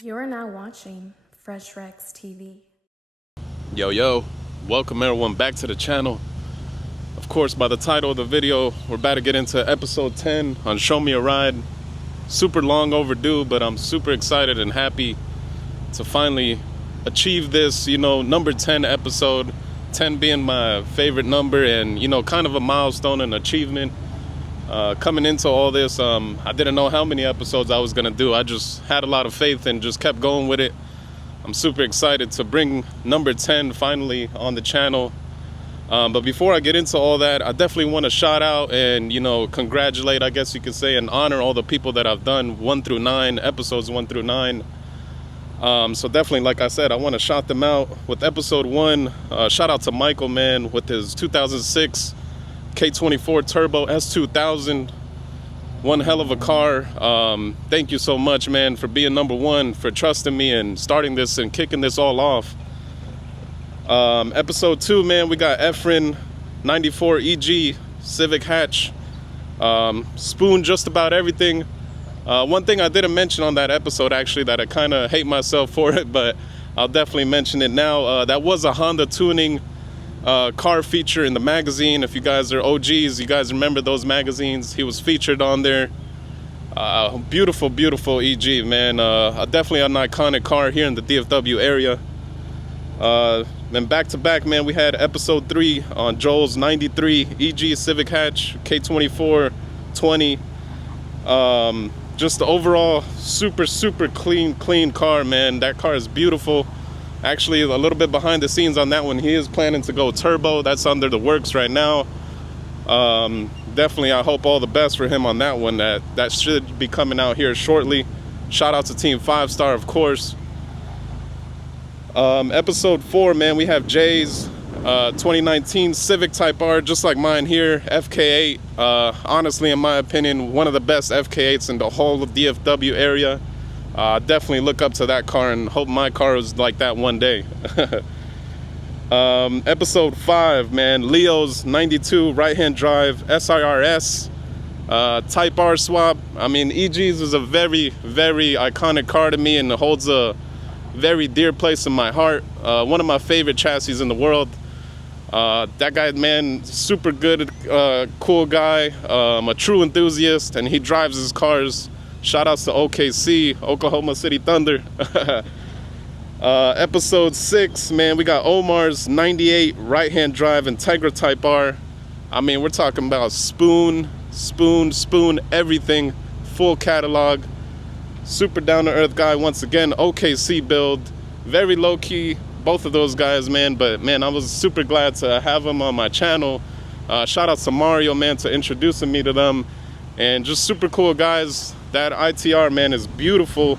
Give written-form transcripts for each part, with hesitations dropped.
You are now watching FreshRexTV. Yo, welcome everyone back to the channel. Of course, by the title of the video, we're about to get into episode 10 on Show Me a Ride. Super long overdue, but I'm super excited and happy to finally achieve this, number 10 episode. 10 being my favorite number and, kind of a milestone and achievement. Coming into all this, I didn't know how many episodes I was going to do. I just had a lot of faith and just kept going with it. I'm super excited to bring number 10 finally on the channel. But before I get into all that, I definitely want to shout out and, congratulate, I guess you could say, and honor all the people that I've done 1 through 9, episodes 1 through 9. So definitely, like I said, I want to shout them out. With episode 1, shout out to Michael, man, with his 2006 K24 Turbo S2000. One hell of a car. Thank you so much, man, for being number 1, for trusting me and starting this and kicking this all off. Episode 2, man, we got Efren 94 EG Civic hatch. Spoon just about everything. One thing I didn't mention on that episode, actually, that I kind of hate myself for it, but I'll definitely mention it now. That was a Honda tuning car feature in the magazine. If you guys are OGs, you guys remember those magazines. He was featured on there. Beautiful EG, man. Definitely an iconic car here in the DFW area. Then back to back, man, we had episode 3 on Joel's 93 EG Civic hatch K24 20. Just the overall super clean car, man. That car is beautiful. Actually, a little bit behind the scenes on that one, he is planning to go turbo. That's under the works right now. Definitely, I hope all the best for him on that one. That should be coming out here shortly. Shout out to Team 5 Star, of course. Episode 4, man, we have Jay's 2019 Civic Type R, just like mine here, FK8. Honestly, in my opinion, one of the best FK8s in the whole of DFW area. Definitely look up to that car and hope my car was like that one day. Episode 5, man, Leo's 92 right-hand drive SIRS Type R swap. I mean, EG's is a very iconic car to me and holds a very dear place in my heart. One of my favorite chassis in the world. That guy, man, super good, cool guy, a true enthusiast, and he drives his cars. Shout outs to OKC, Oklahoma City Thunder. Episode 6, man, we got Omar's 98 right-hand drive Integra Type R. I mean, we're talking about spoon, everything, full catalog. Super down-to-earth guy once again, OKC build, very low-key, both of those guys, man, but man, I was super glad to have them on my channel. Shout out to Mario, man, to introducing me to them, and just super cool guys. That ITR, man, is beautiful.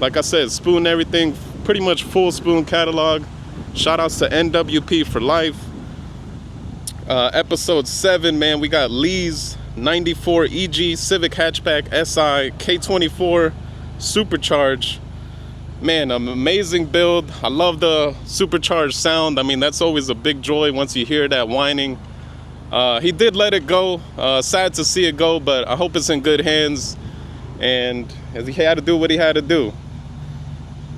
Like I said, spoon everything, pretty much full spoon catalog. Shout outs to NWP for life. Episode 7, man, we got Lee's 94 EG Civic hatchback SI K24 supercharged. Man, an amazing build. I love the supercharged sound. I mean, that's always a big joy once you hear that whining. He did let it go. Sad to see it go, but I hope it's in good hands. And he had to do what he had to do.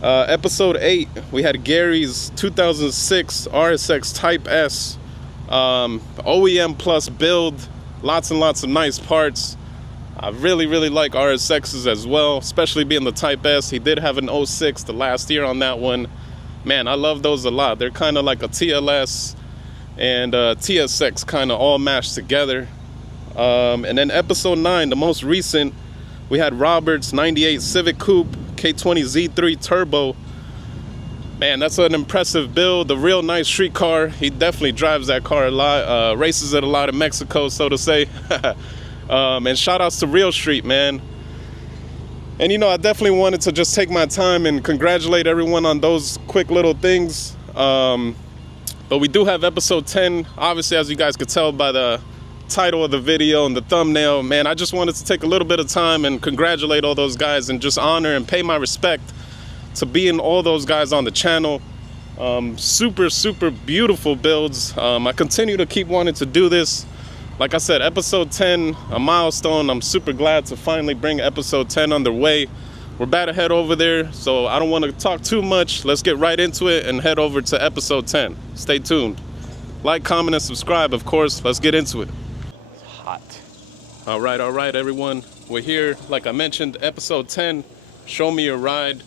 Episode 8, we had Gary's 2006 RSX Type S. OEM plus build. Lots and lots of nice parts. I really like RSXs as well, especially being the Type S. He did have an 06 the last year on that one. Man, I love those a lot. They're kind of like a TLS and TSX kind of all mashed together. And then episode 9, the most recent, we had Robert's 98 Civic Coupe K20 Z3 Turbo. Man, that's an impressive build, a real nice street car. He definitely drives that car a lot, races it a lot in Mexico, so to say. And shout outs to Real Street, man. And I definitely wanted to just take my time and congratulate everyone on those quick little things. But we do have episode 10, obviously, as you guys could tell by the title of the video and the thumbnail. Man, I just wanted to take a little bit of time and congratulate all those guys and just honor and pay my respect to being all those guys on the channel. Super beautiful builds. I continue to keep wanting to do this. Like I said, episode 10, a milestone. I'm super glad to finally bring episode 10 underway. we're about to head over there, so I don't want to talk too much. Let's get right into it and head over to episode 10. Stay tuned. Like, comment, and subscribe, of course. Let's get into it. It's hot. All right, everyone. We're here, like I mentioned, episode 10. Show me your ride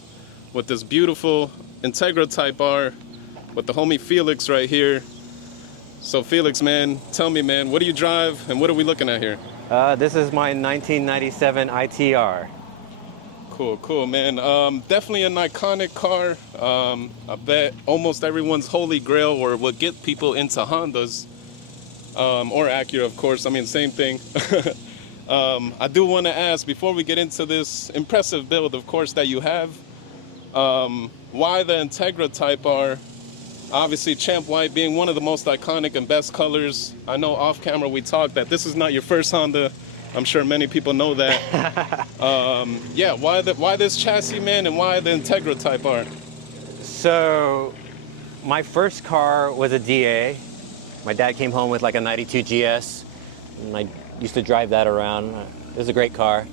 with this beautiful Integra Type R with the homie Felix right here. So Felix, man, tell me, man, what do you drive and what are we looking at here? This is my 1997 ITR. Cool, man. Definitely an iconic car. I bet almost everyone's holy grail or what get people into Hondas, or Acura, of course. I mean, same thing. I do want to ask, before we get into this impressive build, of course, that you have, why the Integra Type R? Obviously, Champ White being one of the most iconic and best colors. I know off camera we talked that this is not your first Honda. I'm sure many people know that. Yeah, why this chassis, man, and why the Integra Type R? So, my first car was a DA. My dad came home with like a 92 GS, and I used to drive that around. It was a great car.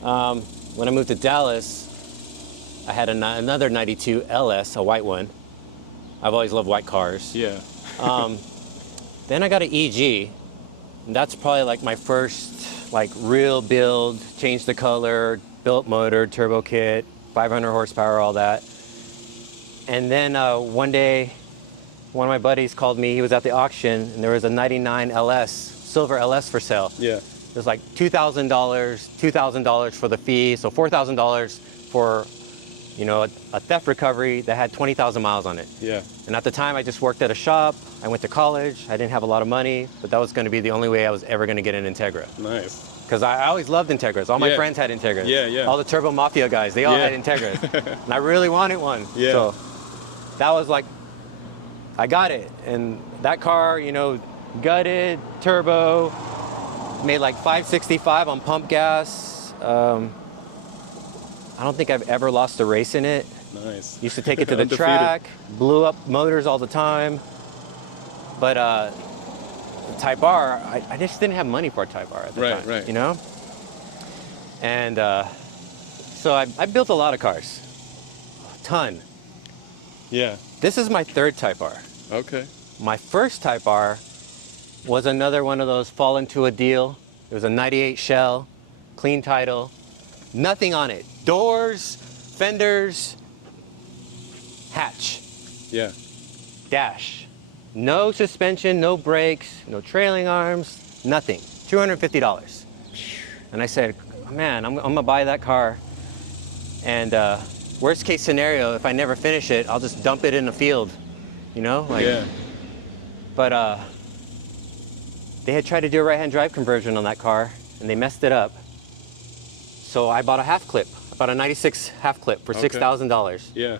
When I moved to Dallas, I had another 92 LS, a white one. I've always loved white cars. Yeah. Then I got an EG, and that's probably like my first like real build, changed the color, built motor, turbo kit, 500 horsepower, all that. And then one day, one of my buddies called me. He was at the auction, and there was a 99 LS, silver LS for sale. Yeah. It was like $2,000 for the fee, so $4,000 for, you know, a theft recovery that had 20,000 miles on it. Yeah. And at the time, I just worked at a shop. I went to college. I didn't have a lot of money, but that was going to be the only way I was ever going to get an Integra. Nice. Because I always loved Integras. All my friends had Integras. Yeah. All the Turbo Mafia guys, they all had Integras. And I really wanted one. Yeah. So that was like, I got it. And that car, you know, gutted, turbo, made like 565 on pump gas. I don't think I've ever lost a race in it. Nice. Used to take it to the Undefeated. track, blew up motors all the time. But the Type R, I just didn't have money for a Type R at the time. Right. You know? And so I built a lot of cars. A ton. Yeah. This is my third Type R. Okay. My first Type R was another one of those fall into a deal. It was a 98 shell, clean title, nothing on it. Doors, fenders, hatch, Yeah. dash. No suspension, no brakes, no trailing arms, nothing. $250. And I said, man, I'm gonna buy that car. And worst case scenario, if I never finish it, I'll just dump it in the field, you know? Like, Yeah. But they had tried to do a right-hand drive conversion on that car, and they messed it up. So I bought a half clip. I bought a 96 half clip for $6,000. Yeah.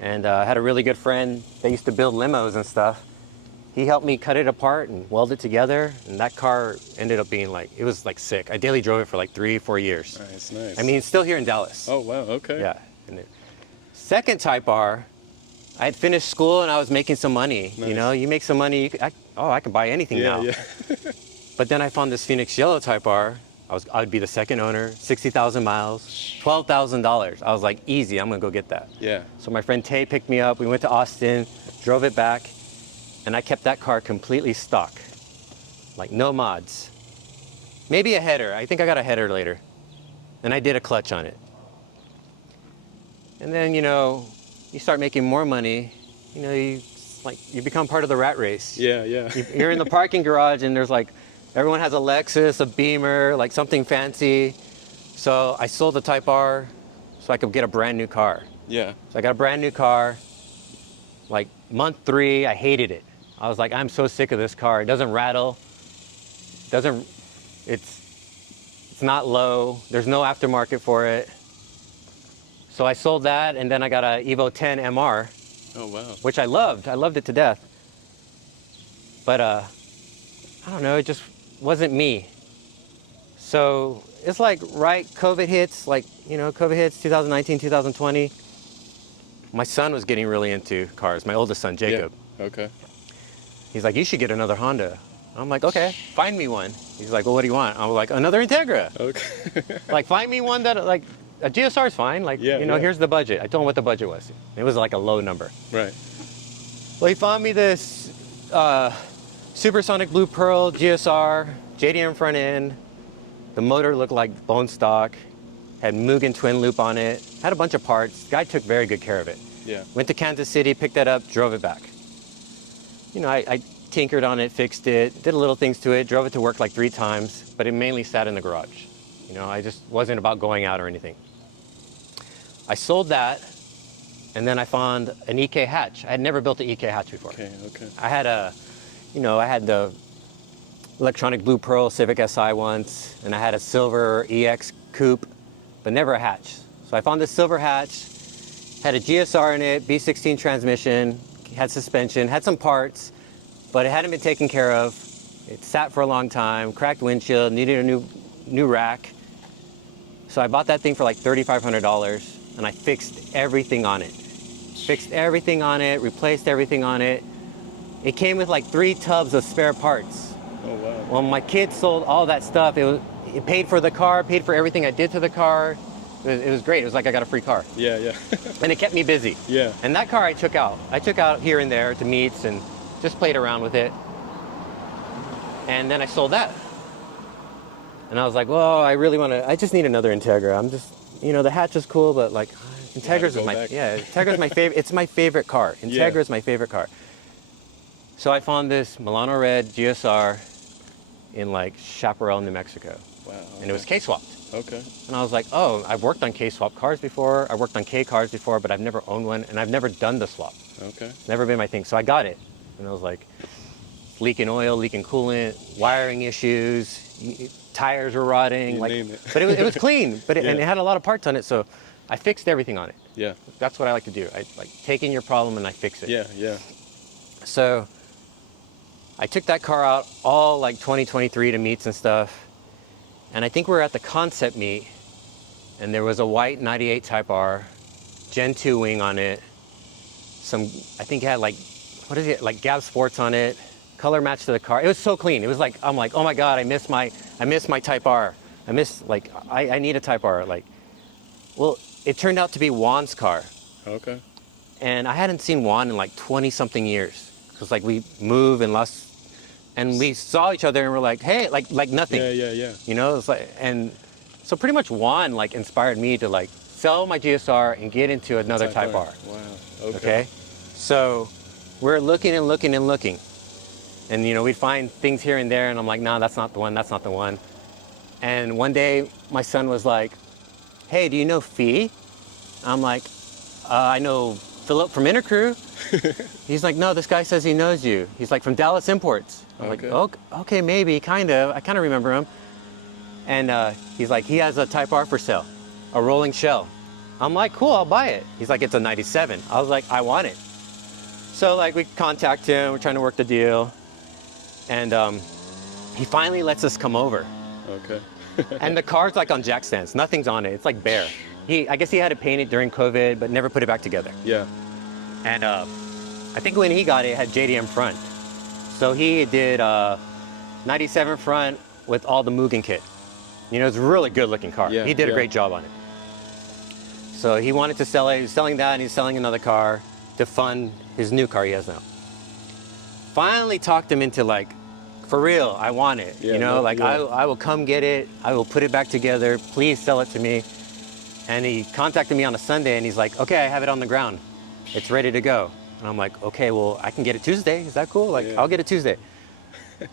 And I had a really good friend. They used to build limos and stuff. He helped me cut it apart and weld it together. And that car ended up being like, it was like sick. I daily drove it for like 3-4 years. Nice. I mean, it's still here in Dallas. Oh, wow. Okay. Yeah. And the second Type R, I had finished school and I was making some money. Nice. You know, you make some money, I can buy anything now. Yeah. But then I found this Phoenix Yellow Type R. I'd be the second owner, 60,000 miles, $12,000. I was like, easy, I'm gonna go get that. Yeah. So my friend Tay picked me up, we went to Austin, drove it back, and I kept that car completely stock. Like no mods. Maybe a header, I think I got a header later. And I did a clutch on it. And then, you know, you start making more money, you know, you become part of the rat race. Yeah. You're in the parking garage and there's like, everyone has a Lexus, a Beamer, like something fancy. So I sold the Type R so I could get a brand new car. Yeah. So I got a brand new car. Like month 3, I hated it. I was like, I'm so sick of this car. It doesn't rattle. It's not low. There's no aftermarket for it. So I sold that, and then I got a Evo 10 MR. Oh, wow. Which I loved. I loved it to death. But I don't know, it just wasn't me. So it's like COVID hits, like, you know, COVID hits 2019, 2020. My son was getting really into cars, my oldest son, Jacob. Yeah. Okay. He's like, you should get another Honda. I'm like, okay, find me one. He's like, well, what do you want? I'm like, another Integra. Okay. Like, find me one that, like, a GSR is fine. Like, Yeah, you know, yeah. here's the budget. I told him what the budget was. It was like a low number. Right. Well, he found me this Supersonic Blue Pearl GSR, JDM front end. The motor looked like bone stock. Had Mugen twin loop on it. Had a bunch of parts. The guy took very good care of it. Yeah. Went to Kansas City, picked that up, drove it back. You know, I tinkered on it, fixed it, did little things to it, drove it to work like 3 times, but it mainly sat in the garage. You know, I just wasn't about going out or anything. I sold that, and then I found an EK hatch. I had never built an EK hatch before. Okay. Okay. I had I had the electronic Blue Pearl Civic Si once, and I had a silver EX coupe, but never a hatch. So I found this silver hatch, had a GSR in it, B16 transmission, had suspension, had some parts, but it hadn't been taken care of. It sat for a long time, cracked windshield, needed a new rack. So I bought that thing for like $3,500, and I fixed everything on it. Fixed everything on it, replaced everything on it. It came with like 3 tubs of spare parts. Oh wow. Well, my kids sold all that stuff. It paid for the car, paid for everything I did to the car. It was great. It was like I got a free car. Yeah. Yeah. And it kept me busy. Yeah. And that car I took out. I took out here and there to meets and just played around with it. And then I sold that. And I was like, well, I just need another Integra. I'm just, you know, the hatch is cool, but like, Integra's Integra's my favorite. It's my favorite car. Integra's my favorite car. So I found this Milano Red GSR in like Chaparral, New Mexico. Wow. Okay. And it was K-swapped. Okay. And I was like, oh, I've worked on K-swap cars before. I worked on K cars before, but I've never owned one, and I've never done the swap. Okay. It's never been my thing. So I got it. And I was like, leaking oil, leaking coolant, wiring issues, tires were rotting. You name it. But it was clean, and it had a lot of parts on it, so I fixed everything on it. Yeah. That's what I like to do. I like take in your problem and I fix it. Yeah. Yeah. So I took that car out all like 2023 to meets and stuff. And I think we were at the concept meet, and there was a white 98 Type R, Gen 2 wing on it. I think it had like, what is it, like Gab Sports on it, color match to the car. It was so clean. It was like, I'm like, oh my God, I miss my Type R. I need a Type R. Like, well, it turned out to be Juan's car. Okay. And I hadn't seen Juan in like 20 something years. Cause like we moved and we saw each other and we're like, hey, like nothing. Yeah. You know, it's like, and so pretty much Juan like inspired me to like sell my GSR and get into another Type R. Wow. Okay. So we're looking and looking and looking. And you know, we'd find things here and there and I'm like, nah, that's not the one, that's not the one. And one day my son was like, hey, do you know Fee? I'm like, I know Philip from Intercrew. He's like, no, this guy says he knows you. He's like from Dallas Imports. I'm like, okay, maybe, kind of. I kind of remember him. And he's like, he has a Type R for sale, a rolling shell. I'm like, cool, I'll buy it. He's like, it's a 97. I was like, I want it. So like we contact him, we're trying to work the deal. And he finally lets us come over. Okay. And the car's like on jack stands. Nothing's on it. It's like bare. I guess he had it painted during COVID, but never put it back together. Yeah. And I think when he got it, it had JDM front. So he did 97 front with all the Mugen kit. You know, it's a really good looking car. Yeah, He did a great job on it. So he wanted to sell it. He was selling that and he's selling another car to fund his new car he has now. Finally talked him into like, for real, I want it. Yeah, you know, yeah. I will come get it. I will put it back together. Please sell it to me. And he contacted me on a Sunday and he's like, okay, I have it on the ground. It's ready to go. And I'm like, okay, well, I can get it Tuesday. Is that cool? Like, I'll get it Tuesday.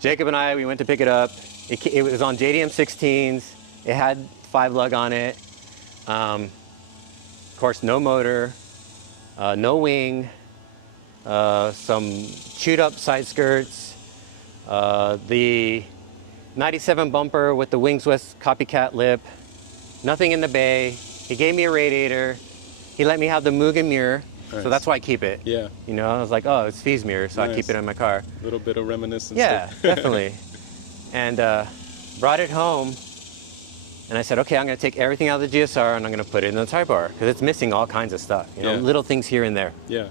Jacob and I, we went to pick it up. It was on JDM 16s. It had 5 lug on it. Of course, no motor, no wing, some chewed up side skirts, the 97 bumper with the Wings West copycat lip, nothing in the bay. He gave me a radiator. He let me have the Mugen mirror. Nice. So that's why I keep it. Yeah. You know, I was like, oh, it's Fee's mirror, so I keep it in my car. A little bit of reminiscence. Yeah, definitely. And brought it home, and I said, okay, I'm going to take everything out of the GSR and I'm going to put it in the Type R because it's missing all kinds of stuff. You know, little things here and there. Yeah.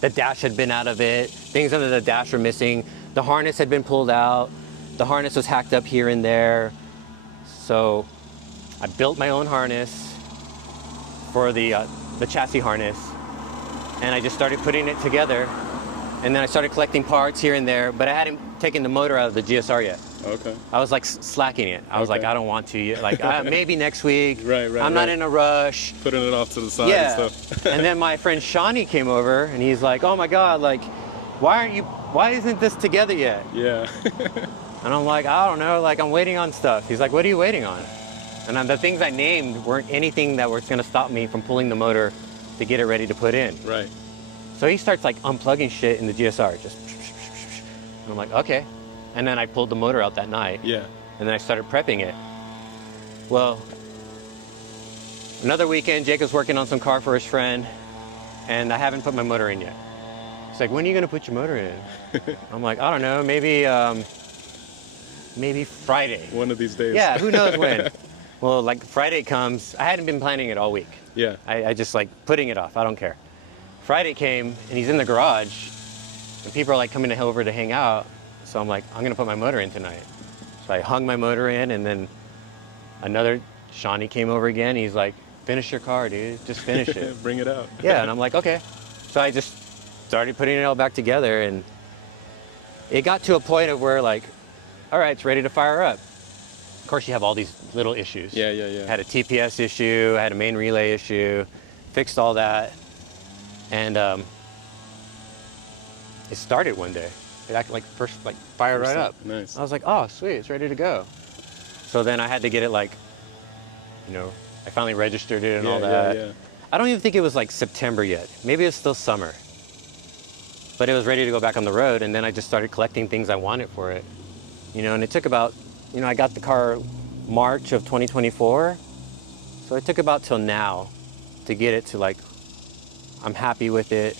The dash had been out of it. Things under the dash were missing. The harness had been pulled out. The harness was hacked up here and there. So I built my own harness. for the chassis harness, and I just started putting it together. And then I started collecting parts here and there, but I hadn't taken the motor out of the GSR yet. Okay. I was like slacking it. I was like, I don't want to yet. Like maybe next week. Right. I'm not in a rush. Putting it off to the side Yeah. and stuff. And then my friend Shawnee came over, and he's like, "Oh my God, like, why isn't this together yet?" Yeah. And I'm like, "I don't know. Like, I'm waiting on stuff." He's like, "What are you waiting on?" And then the things I named weren't anything that was going to stop me from pulling the motor to get it ready to put in. Right. So he starts like unplugging shit in the GSR, just. And I'm like, okay. And then I pulled the motor out that night. Yeah. And then I started prepping it. Well, another weekend, Jacob's working on some car for his friend, and I haven't put my motor in yet. He's like, "When are you gonna put your motor in?" I'm like, "I don't know, maybe Friday." One of these days. Yeah, who knows when. Well, like Friday comes, I hadn't been planning it all week. Yeah. I just like putting it off, I don't care. Friday came, and he's in the garage, and people are like coming over to hang out. So I'm like, I'm gonna put my motor in tonight. So I hung my motor in, and then Shawnee came over again. He's like, "Finish your car, dude. Just finish it." Bring it out. Yeah, and I'm like, okay. So I just started putting it all back together, and it got to a point of where like, all right, it's ready to fire up. Of course, you have all these little issues. Yeah. Had a TPS issue, I had a main relay issue, fixed all that, and it started one day. It acted like fire right up. Nice. I was like, oh, sweet, it's ready to go. So then I had to get it like, I finally registered it and all that. Yeah. I don't even think it was like September yet. Maybe it's still summer. But it was ready to go back on the road, and then I just started collecting things I wanted for it. And it took about, I got the car March of 2024. So it took about till now to get it to like, I'm happy with it.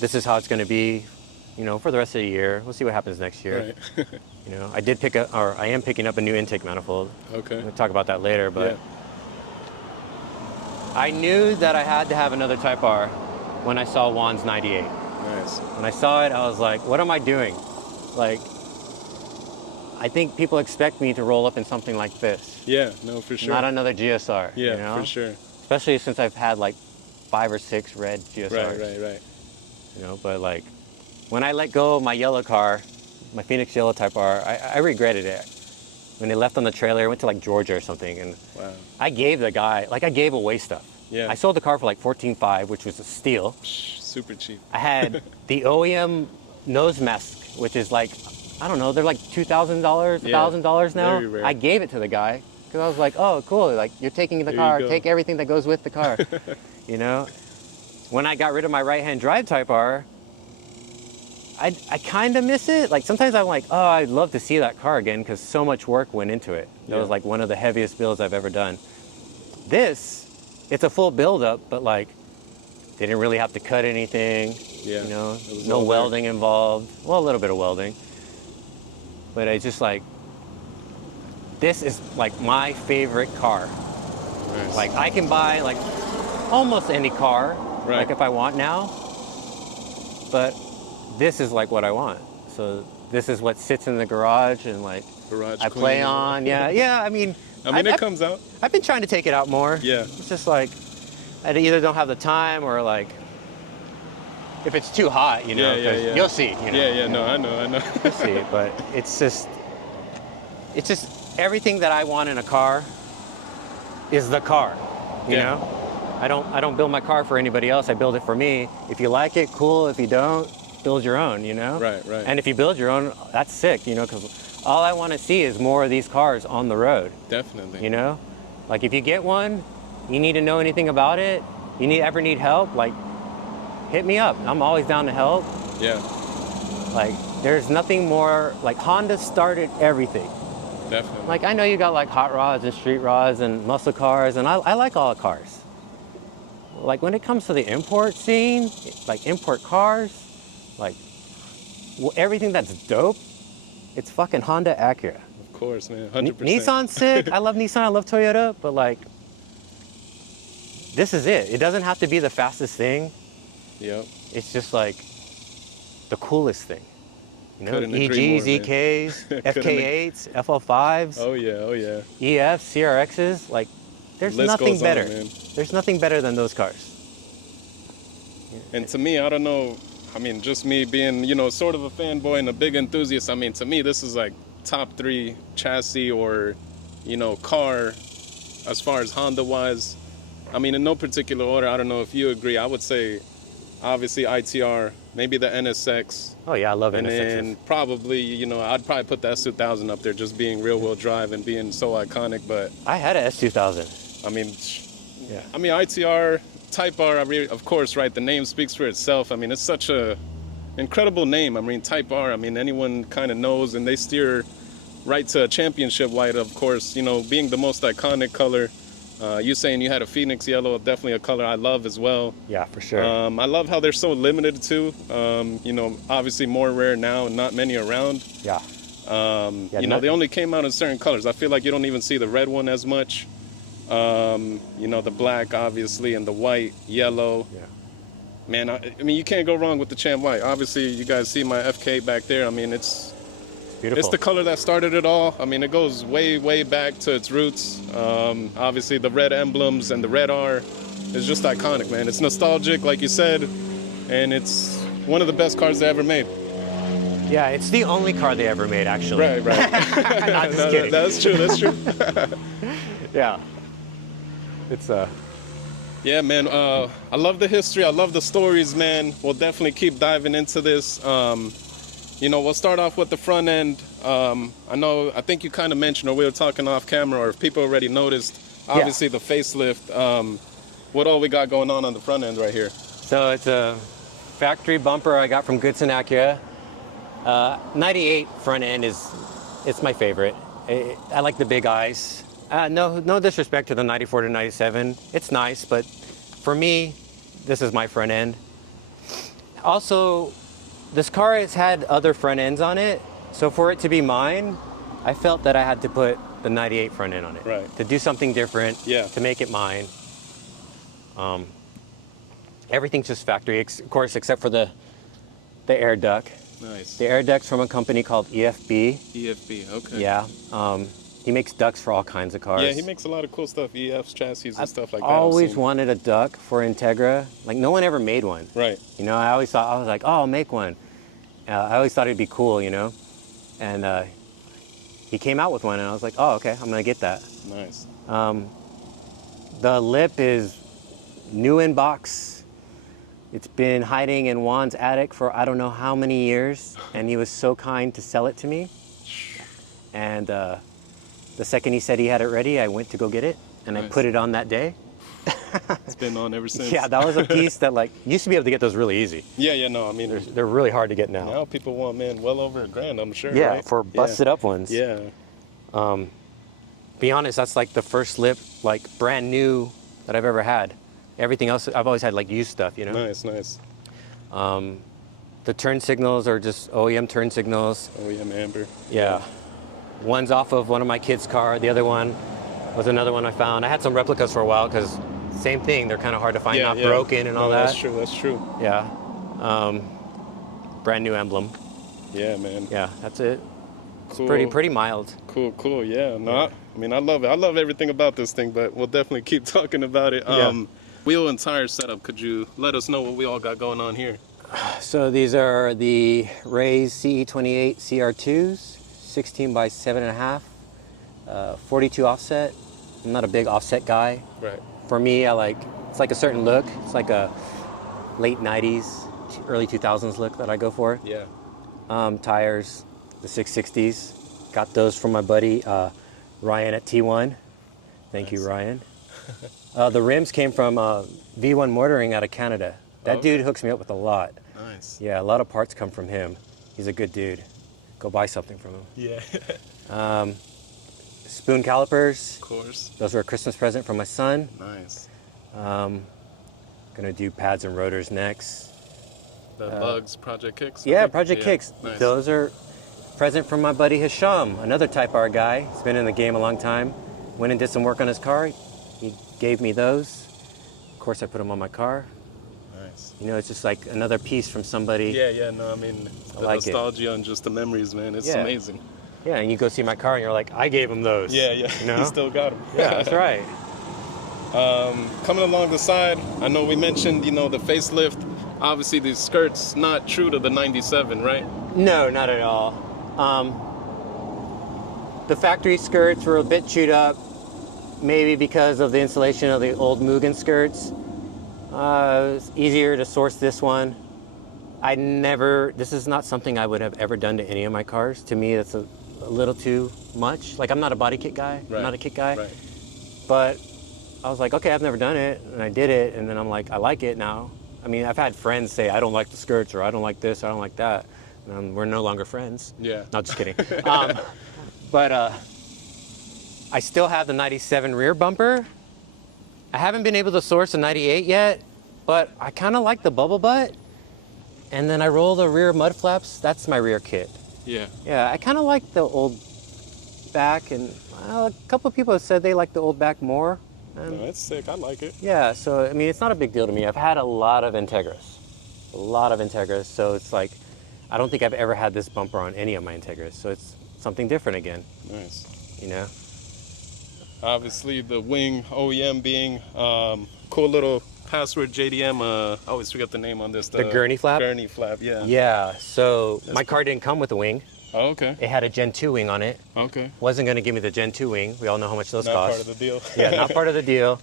This is how it's gonna be, for the rest of the year. We'll see what happens next year. Right. I am picking up a new intake manifold. Okay. We'll talk about that later, but Yeah. I knew that I had to have another Type R when I saw Juan's 98. Nice. When I saw it, I was like, what am I doing? Like, I think people expect me to roll up in something like this. Yeah, no, for sure. Not another GSR. Yeah, for sure. Especially since I've had like 5 or 6 red GSRs. Right. But like, when I let go of my yellow car, my Phoenix yellow Type R, I regretted it. When they left on the trailer, I went to like Georgia or something, and Wow. I gave the guy, I gave away stuff. Yeah. I sold the car for like $14,500, which was a steal. Super cheap. I had the OEM nose mask, which is like, I don't know, they're like $2,000, $1,000 now. Very rare. I gave it to the guy because I was like, oh, cool, like you're taking the There you car, go. take everything that goes with the car. When I got rid of my right-hand drive Type R, I kind of miss it. Like sometimes I'm like, oh, I'd love to see that car again because so much work went into it. That was like one of the heaviest builds I've ever done. This, it's a full build-up, but like they didn't really have to cut anything. Yeah. No all there. welding involved. Well, a little bit of welding. But it's just like, this is like my favorite car. Nice. Like I can buy like almost any car, Right. like if I want now, but this is like what I want. So this is what sits in the garage and like Garage I clean. play on. Yeah. I mean, it comes out. I've been trying to take it out more. Yeah. It's just like, I either don't have the time or like, if it's too hot, 'cause Yeah. you'll see. Yeah. No, I know. You'll see, but it's just everything that I want in a car is the car, you Yeah. know? I don't build my car for anybody else. I build it for me. If you like it, cool. If you don't, build your own, Right. And if you build your own, that's sick, because all I want to see is more of these cars on the road, Definitely. Like if you get one, you need to know anything about it, ever need help, like hit me up. I'm always down to help. Yeah. Like there's nothing more, like Honda started everything. Definitely. Like I know you got like hot rods and street rods and muscle cars, and I like all the cars. Like when it comes to the import scene, like import cars, like everything that's dope, it's fucking Honda, Acura. Of course, man. 100%. Nissan's sick. I love Nissan. I love Toyota, but like this is it. It doesn't have to be the fastest thing. Yep. It's just like the coolest thing. Couldn't agree EGs, more, man. EKs, FK8s, FL5s. Oh yeah. EFs, CRXs, like There's List nothing goes on, better. man. There's nothing better than those cars. And to me, I don't know, I mean, just me being, you know, sort of a fanboy and a big enthusiast, I mean, to me, this is like top 3 chassis or, you know, car as far as Honda-wise. I mean, in no particular order, I don't know if you agree. I would say, obviously, ITR, maybe the NSX. Oh yeah, I love And NSXs. then probably, you know, I'd probably put the S2000 up there, just being rear-wheel drive and being so iconic. But I had a S2000. I mean, Yeah. I mean, ITR, Type R, I mean, of course, right? The name speaks for itself. I mean, it's such a incredible name. I mean, Type R, I mean, anyone kind of knows, and they steer right to a championship white, of course, you know, being the most iconic color. You saying you had a Phoenix yellow, definitely a color I love as well. Yeah, for sure. I love how they're so limited too. You know, obviously more rare now and not many around. Yeah. You know, they only came out in certain colors. I feel like you don't even see the red one as much. You know, the black, obviously, and the white, yellow. Yeah. Man, I mean, you can't go wrong with the Champ White. Obviously, you guys see my FK back there. I mean, it's Beautiful. it's the color that started it all. I mean, it goes way, way back to its roots. Obviously, the red emblems and the red R is just iconic, man. It's nostalgic, like you said, and it's one of the best cars they ever made. Yeah, it's the only car they ever made, actually. Right, right. Not just No, kidding. that's true, that's true. Yeah. It's Yeah, man, I love the history. I love the stories, man. We'll definitely keep diving into this. You know, we'll start off with the front end. I think you kind of mentioned, or we were talking off camera, or if people already noticed, obviously the facelift. What all we got going on the front end right here? So it's a factory bumper I got from Goodson Acura. 98 front end it's my favorite. I like the big eyes. No disrespect to the 94 to 97. It's nice, but for me, this is my front end. Also, this car has had other front ends on it, so for it to be mine, I felt that I had to put the 98 front end on it. Right. To do something different, Yeah. to make it mine. Everything's just factory, of course, except for the air duct. Nice. The air duct's from a company called EFB. EFB, okay. Yeah. He makes ducts for all kinds of cars. Yeah, he makes a lot of cool stuff, EFs, chassis, and stuff like that. I I've always seen. wanted a duct for Integra. Like, no one ever made one. Right. You know, I was like, oh, I'll make one. I always thought it'd be cool, you know? And he came out with one, and I was like, oh, okay, I'm gonna get that. Nice. The lip is new in box. It's been hiding in Juan's attic for I don't know how many years, and he was so kind to sell it to me. And the second he said he had it ready, I went to go get it, and I Nice. put it on that day. It's been on ever since. Yeah, that was a piece that like used to be able to get those really easy. Yeah, no, I mean, They're really hard to get now. now people want, man, well over $1,000, I'm sure, Yeah, right? for busted up ones. Yeah. Be honest, that's like the first lip, like brand new that I've ever had. Everything else, I've always had like used stuff, you know? Nice, nice. The turn signals are just OEM turn signals. Oh, yeah, Amber. Yeah. One's off of one of my kids' car. The other one was another one I found. I had some replicas for a while because same thing. They're kind of hard to find, not broken and all No, that. That's true, that's true. Yeah. Brand new emblem. Yeah, man. Yeah, that's it. Cool. Pretty mild. Cool, yeah. No, I mean, I love it. I love everything about this thing, but we'll definitely keep talking about it. Yeah. Wheel and tire setup, could you let us know what we all got going on here? So these are the Ray's CE28 CR2s, 16 by 7.5, 42 offset. I'm not a big offset guy. Right. For me, it's like a certain look. It's like a late 90s, early 2000s look that I go for. Yeah. Tires, the 660s. Got those from my buddy Ryan at T1. Thank you, Ryan. The rims came from V1 Motoring out of Canada. That dude hooks me up with a lot. Nice. Yeah, a lot of parts come from him. He's a good dude. Go buy something from him. Yeah. Spoon calipers. Of course. Those were a Christmas present from my son. Nice. Gonna do pads and rotors next. The Lugs Project Kicks? I Yeah, think? Project Yeah. Kicks. Nice. Those are present from my buddy Hisham, another Type R guy. He's been in the game a long time. Went and did some work on his car. He gave me those. Of course, I put them on my car. Nice. You know, it's just like another piece from somebody. Yeah, no, I mean, the like it. nostalgia and just the memories, man, it's Yeah. amazing. Yeah, and you go see my car and you're like, I gave him those. Yeah, You know? you still got them. Yeah, that's right. Coming along the side, I know we mentioned, you know, the facelift. Obviously, these skirts not true to the 97, right? No, not at all. The factory skirts were a bit chewed up, maybe because of the installation of the old Mugen skirts. It's easier to source this one. This is not something I would have ever done to any of my cars. To me, that's a little too much. Like, I'm not a body kit guy, Right. I'm not a kit guy. Right. But I was like, okay, I've never done it, and I did it, and then I'm like, I like it now. I mean, I've had friends say, I don't like the skirts, or I don't like this, I don't like that. And we're no longer friends. Yeah. Not just kidding. But I still have the 97 rear bumper. I haven't been able to source a 98 yet, but I kind of like the bubble butt. And then I roll the rear mud flaps. That's my rear kit. Yeah. Yeah, I kind of like the old back, and a couple of people have said they like the old back more. And No, that's sick. I like it. yeah, so I mean, it's not a big deal to me. I've had a lot of Integras, so it's like, I don't think I've ever had this bumper on any of my Integras, so it's something different again, Nice. you know? Obviously, the wing OEM being cool little password JDM. I always forget the name on this. The gurney flap? Gurney flap, yeah. Yeah, so my cool. car didn't come with a wing. Oh, okay. It had a Gen 2 wing on it. Okay. Wasn't going to give me the Gen 2 wing. We all know how much those Not cost. part of the deal. Yeah, not part of the deal.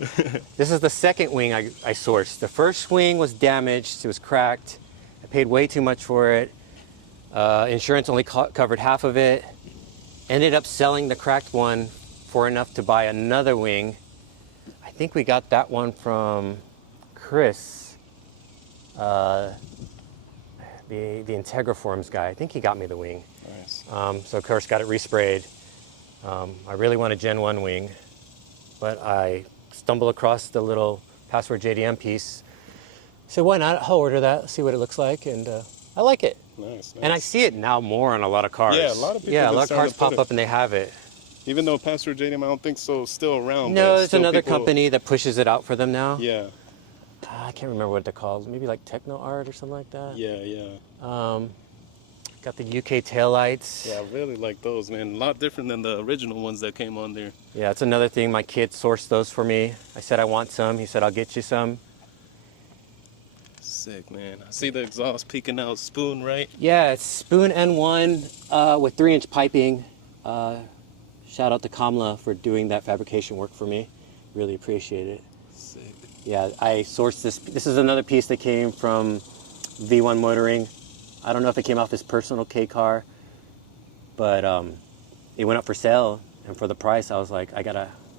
This is the second wing I sourced. The first wing was damaged. It was cracked. I paid way too much for it. Insurance only covered half of it. Ended up selling the cracked one for enough to buy another wing. I think we got that one from Chris, the Integra Forms guy. I think he got me the wing. Nice. So of course got it resprayed. I really want a Gen 1 wing, but I stumbled across the little Password JDM piece. So why not? I'll order that, see what it looks like, and I like it. Nice. And I see it now more on a lot of cars. Yeah, a lot of people Yeah, a been lot of starting cars to put pop it. up and they have it. Even though password JDM, I don't think so, still around. No, but there's still another people- company that pushes it out for them now. Yeah. I can't remember what they're called. Maybe like Techno Art or something like that. Yeah, yeah. Got the UK taillights. Yeah, I really like those, man. A lot different than the original ones that came on there. Yeah, it's another thing. My kid sourced those for me. I said I want some. He said I'll get you some. Sick, man. I see the exhaust peeking out, spoon, right? Yeah, it's spoon N1 with 3-inch piping. Shout out to Kamla for doing that fabrication work for me. Really appreciate it. Sick. Yeah, I sourced this. This is another piece that came from V1 Motoring. I don't know if it came off his personal K car, but it went up for sale, and for the price, I was like,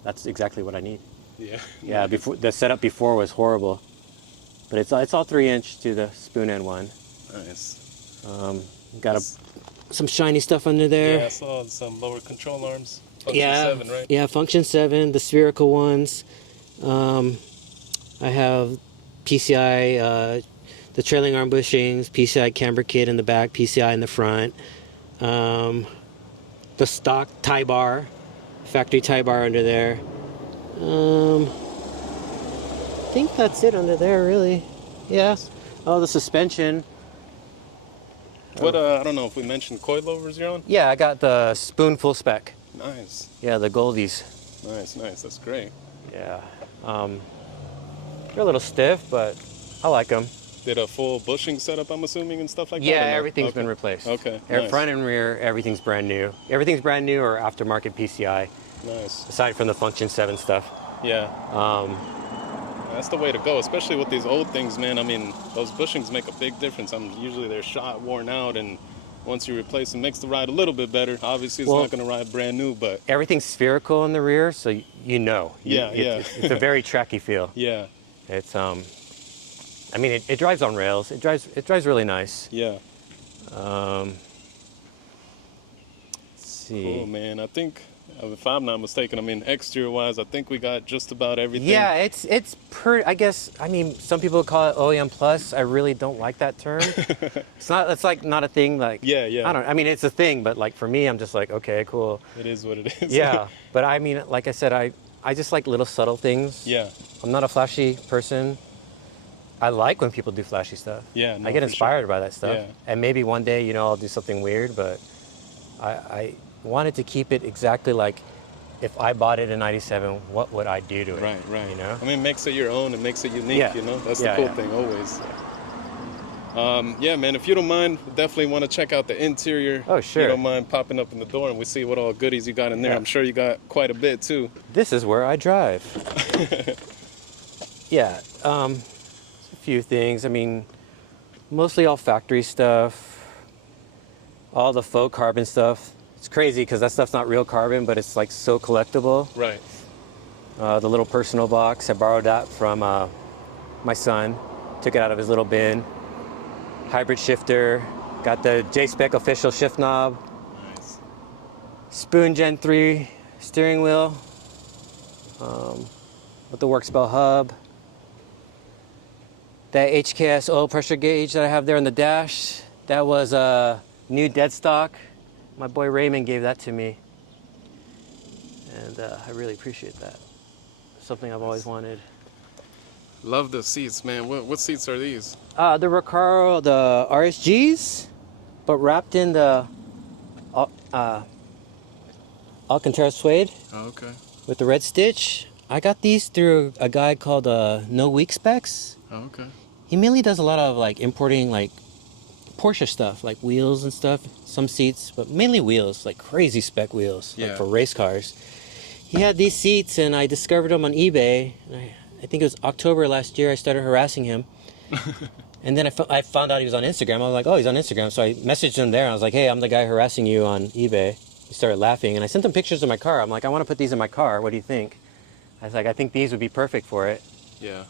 that's exactly what I need. Yeah. Yeah, before the setup before was horrible, but it's all 3-inch to the spoon N1. Nice. Got some shiny stuff under there. Yeah, I saw some lower control arms. Function Yeah, 7, right? yeah, Function 7, the spherical ones. I have PCI, the trailing arm bushings, PCI camber kit in the back, PCI in the front. The stock tie bar, factory tie bar under there. I think that's it under there, really. Yeah. Oh, the suspension. What, I don't know if we mentioned coilovers you're on? Yeah, I got the spoon full spec. Nice. Yeah, the Goldies. Nice, nice. That's great. Yeah. They're a little stiff, but I like them. Did a full bushing setup, I'm assuming, and stuff like that? Yeah, or no? everything's Okay. been replaced. Okay, Air nice. front and rear, everything's brand new. Everything's brand new or aftermarket PCI, Nice. aside from the Function 7 stuff. Yeah. That's the way to go, especially with these old things, man. I mean, those bushings make a big difference. Usually they're shot, worn out, and once you replace them, it makes the ride a little bit better. Obviously, it's Well, not going to ride brand new, but Everything's spherical in the rear, so you know. Yeah, yeah. It's a very tracky feel. yeah, It's I mean, it drives on rails. It drives really nice. yeah. Let's see. Cool, man. I think, if I'm not mistaken, I mean, exterior-wise, I think we got just about everything. Yeah, it's I guess, I mean, some people call it OEM plus. I really don't like that term. It's like not a thing, like, Yeah, yeah. I mean, it's a thing, but like for me, I'm just like, okay, cool. It is what it is. Yeah, but I mean, like I said, I just like little subtle things. Yeah. I'm not a flashy person. I like when people do flashy stuff. Yeah, no, I get for inspired sure. by that stuff. Yeah. And maybe one day, I'll do something weird, but I wanted to keep it exactly like if I bought it in '97, what would I do to it? Right. You know? I mean, it makes it your own. It makes it unique. Yeah. You know, that's Yeah, the cool yeah. thing always. Yeah, man. If you don't mind, definitely want to check out the interior. Oh, If sure. you don't mind popping up in the door and we see what all goodies you got in there. Yeah. I'm sure you got quite a bit too. This is where I drive. Yeah, a few things. I mean, mostly all factory stuff, all the faux carbon stuff. It's crazy because that stuff's not real carbon, but it's like so collectible. Right. The little personal box, I borrowed that from my son, took it out of his little bin. Hybrid shifter, got the J-Spec official shift knob, Nice. Spoon Gen 3 steering wheel, with the Workspell hub. That HKS oil pressure gauge that I have there on the dash, that was a new dead stock. My boy Raymond gave that to me. And I really appreciate that. Something I've always wanted. Love the seats, man. What seats are these? The Recaro, the RSGs, but wrapped in the Alcantara suede Oh, okay. with the red stitch. I got these through a guy called No Weak Specs. Oh, okay. He mainly does a lot of like importing like Porsche stuff, like wheels and stuff, some seats, but mainly wheels, like crazy spec wheels, Yeah. like for race cars. He had these seats and I discovered them on eBay. And I think it was October last year I started harassing him. And then I found out he was on Instagram. I was like, oh, he's on Instagram. So I messaged him there. I was like, hey, I'm the guy harassing you on eBay. He started laughing and I sent him pictures of my car. I'm like, I want to put these in my car. What do you think? I was like, I think these would be perfect for it. Yeah.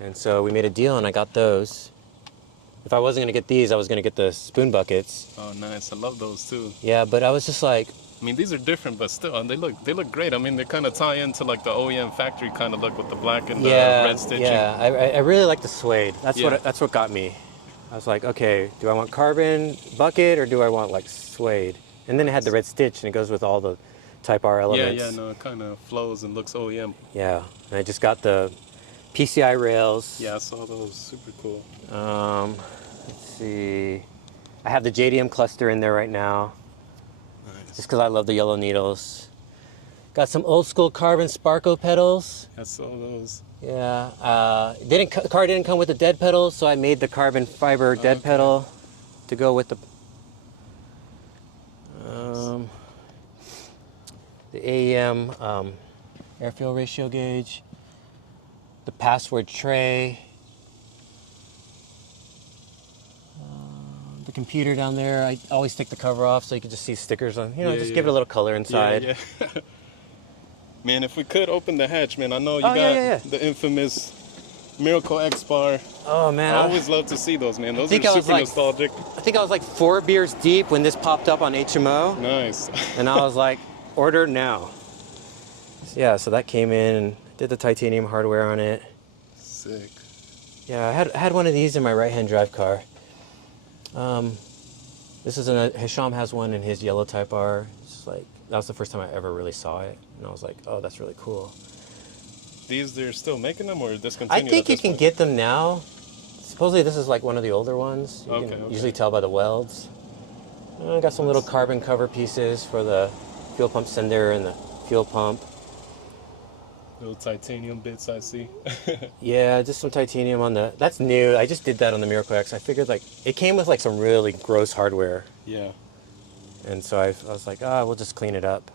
And so we made a deal and I got those. If I wasn't going to get these, I was going to get the spoon buckets. Oh, nice. I love those too. Yeah, but I was just like, I mean, these are different, but still, they look great. I mean, they kind of tie into like the OEM factory kind of look with the black and the red stitching. yeah, I really like the suede. That's Yeah. that's what got me. I was like, okay, do I want carbon bucket or do I want like suede? And then it had the red stitch and it goes with all the Type R elements. Yeah, no, it kind of flows and looks OEM. Yeah, and I just got the PCI rails. Yeah, I saw those. Super cool. Let's see. I have the JDM cluster in there right now, Nice. just because I love the yellow needles. Got some old school carbon Sparko pedals. I saw those. Yeah, the car didn't come with the dead pedals, so I made the carbon fiber dead Okay. pedal to go with the AEM air fuel ratio gauge, the password tray, the computer down there. I always take the cover off so you can just see stickers on. You know, Yeah, just yeah. give it a little color inside. Yeah. Man, if we could open the hatch, man. I know you Oh, got yeah. the infamous Miracle X Bar. Oh man, I always love to see those, man. Those think are I was super like- nostalgic. I think I was like 4 beers deep when this popped up on HMO. Nice. And I was like, order now. Yeah, so that came in and did the titanium hardware on it. Sick. Yeah, I had one of these in my right-hand drive car. This is Hisham has one in his yellow Type R. It's just like, that was the first time I ever really saw it. And I was like, oh, that's really cool. These, they're still making them or I discontinued? think at you this can point? get them now. Supposedly this is like one of the older ones. You Okay, can okay. usually tell by the welds. I got some little carbon cover pieces for the fuel pump sender and the fuel pump. Little titanium bits I see. Yeah, just some titanium on the. That's new. I just did that on the Miracle X. I figured like it came with like some really gross hardware, Yeah. and so I was like, we'll just clean it up.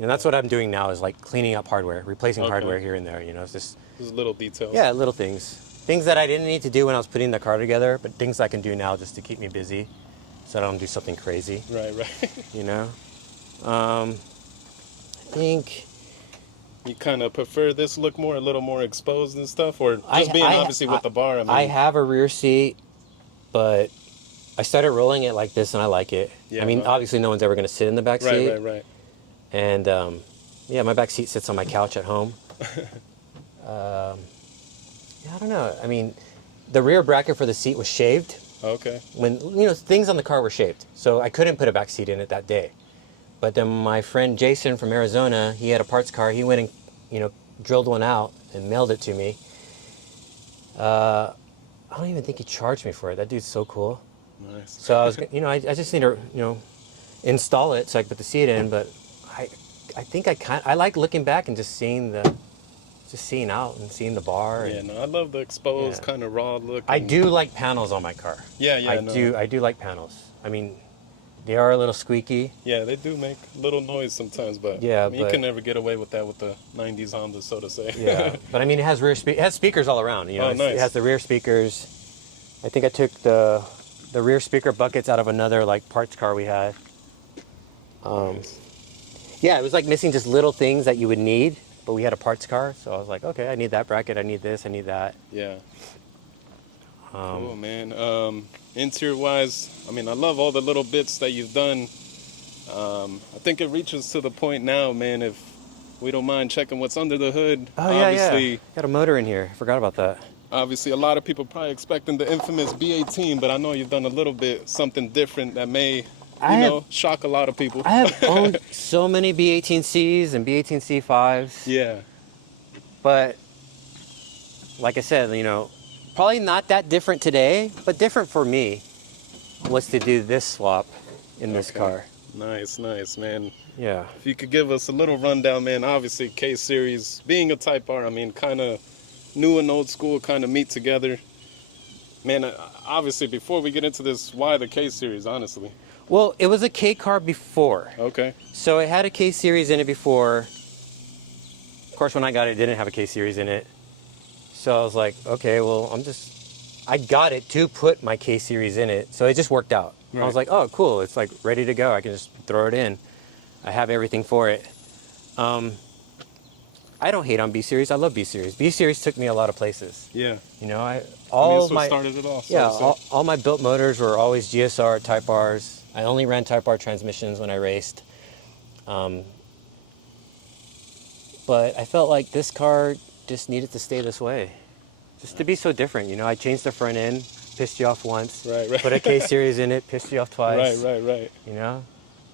And that's what I'm doing now is like cleaning up hardware, replacing Okay. hardware here and there. You know, it's just Just little details. yeah, little things that I didn't need to do when I was putting the car together, but things I can do now just to keep me busy, so I don't do something crazy. Right. You know, I think. You kind of prefer this look a little more exposed and stuff, or just being obviously with the bar? I mean, I have a rear seat, but I started rolling it like this and I like it. Yeah, I mean, no. obviously no one's ever going to sit in the back seat. Right. And yeah, my back seat sits on my couch at home. Yeah, I don't know. I mean, the rear bracket for the seat was shaved. Okay. When, you know, things on the car were shaved. So I couldn't put a back seat in it that day. But then my friend Jason from Arizona, he had a parts car. He went and, you know, drilled one out and mailed it to me. I don't even think he charged me for it. That dude's so cool. Nice. So I was, you know, I just need to, you know, install it so I can put the seat in. But think I like looking back and just seeing out and seeing the bar. Yeah, And, no, I love the exposed yeah. kind of raw look. I and- do like panels on my car. Yeah, yeah, I do like panels. I mean, they are a little squeaky. Yeah, they do make little noise sometimes, but Yeah, I mean, you but- can never get away with that with the '90s Honda, so to say. Yeah, but I mean, it has speakers all around. You know, Oh, nice. It has the rear speakers. I think I took the rear speaker buckets out of another like parts car we had. Nice. Yeah, it was like missing just little things that you would need, but we had a parts car, so I was like, okay, I need that bracket, I need this, I need that. Yeah. Cool, man. Interior wise, I mean, I love all the little bits that you've done. I think it reaches to the point now, man, if we don't mind checking what's under the hood. Oh, yeah, Obviously, yeah. Got a motor in here. I forgot about that. Obviously, a lot of people probably expecting the infamous B18, but I know you've done a little bit something different that may, shock a lot of people. I have owned so many B18Cs and B18C5s, Yeah. but like I said, you know, probably not that different today, but different for me was to do this swap in this Okay. car. Nice, nice, man. Yeah. If you could give us a little rundown, man. Obviously, K Series, being a Type R, I mean, kind of new and old school kind of meet together. Man, obviously, before we get into this, why the K Series, honestly? Well, it was a K car before. Okay. So it had a K Series in it before. Of course, when I got it, it didn't have a K Series in it. So I was like, okay, well, I got it to put my K Series in it. So it just worked out. Right. I was like, oh, cool. It's like ready to go. I can just throw it in. I have everything for it. I don't hate on B Series. I love B Series. B Series took me a lot of places. Yeah. You know, I mean, that's what started it off. So yeah, to say. all my built motors were always GSR Type Rs. I only ran Type R transmissions when I raced. But I felt like this car just needed to stay this way. Just to be so different, you know. I changed the front end, pissed you off once. Right, right. Put a K Series in it, pissed you off twice. Right. You know?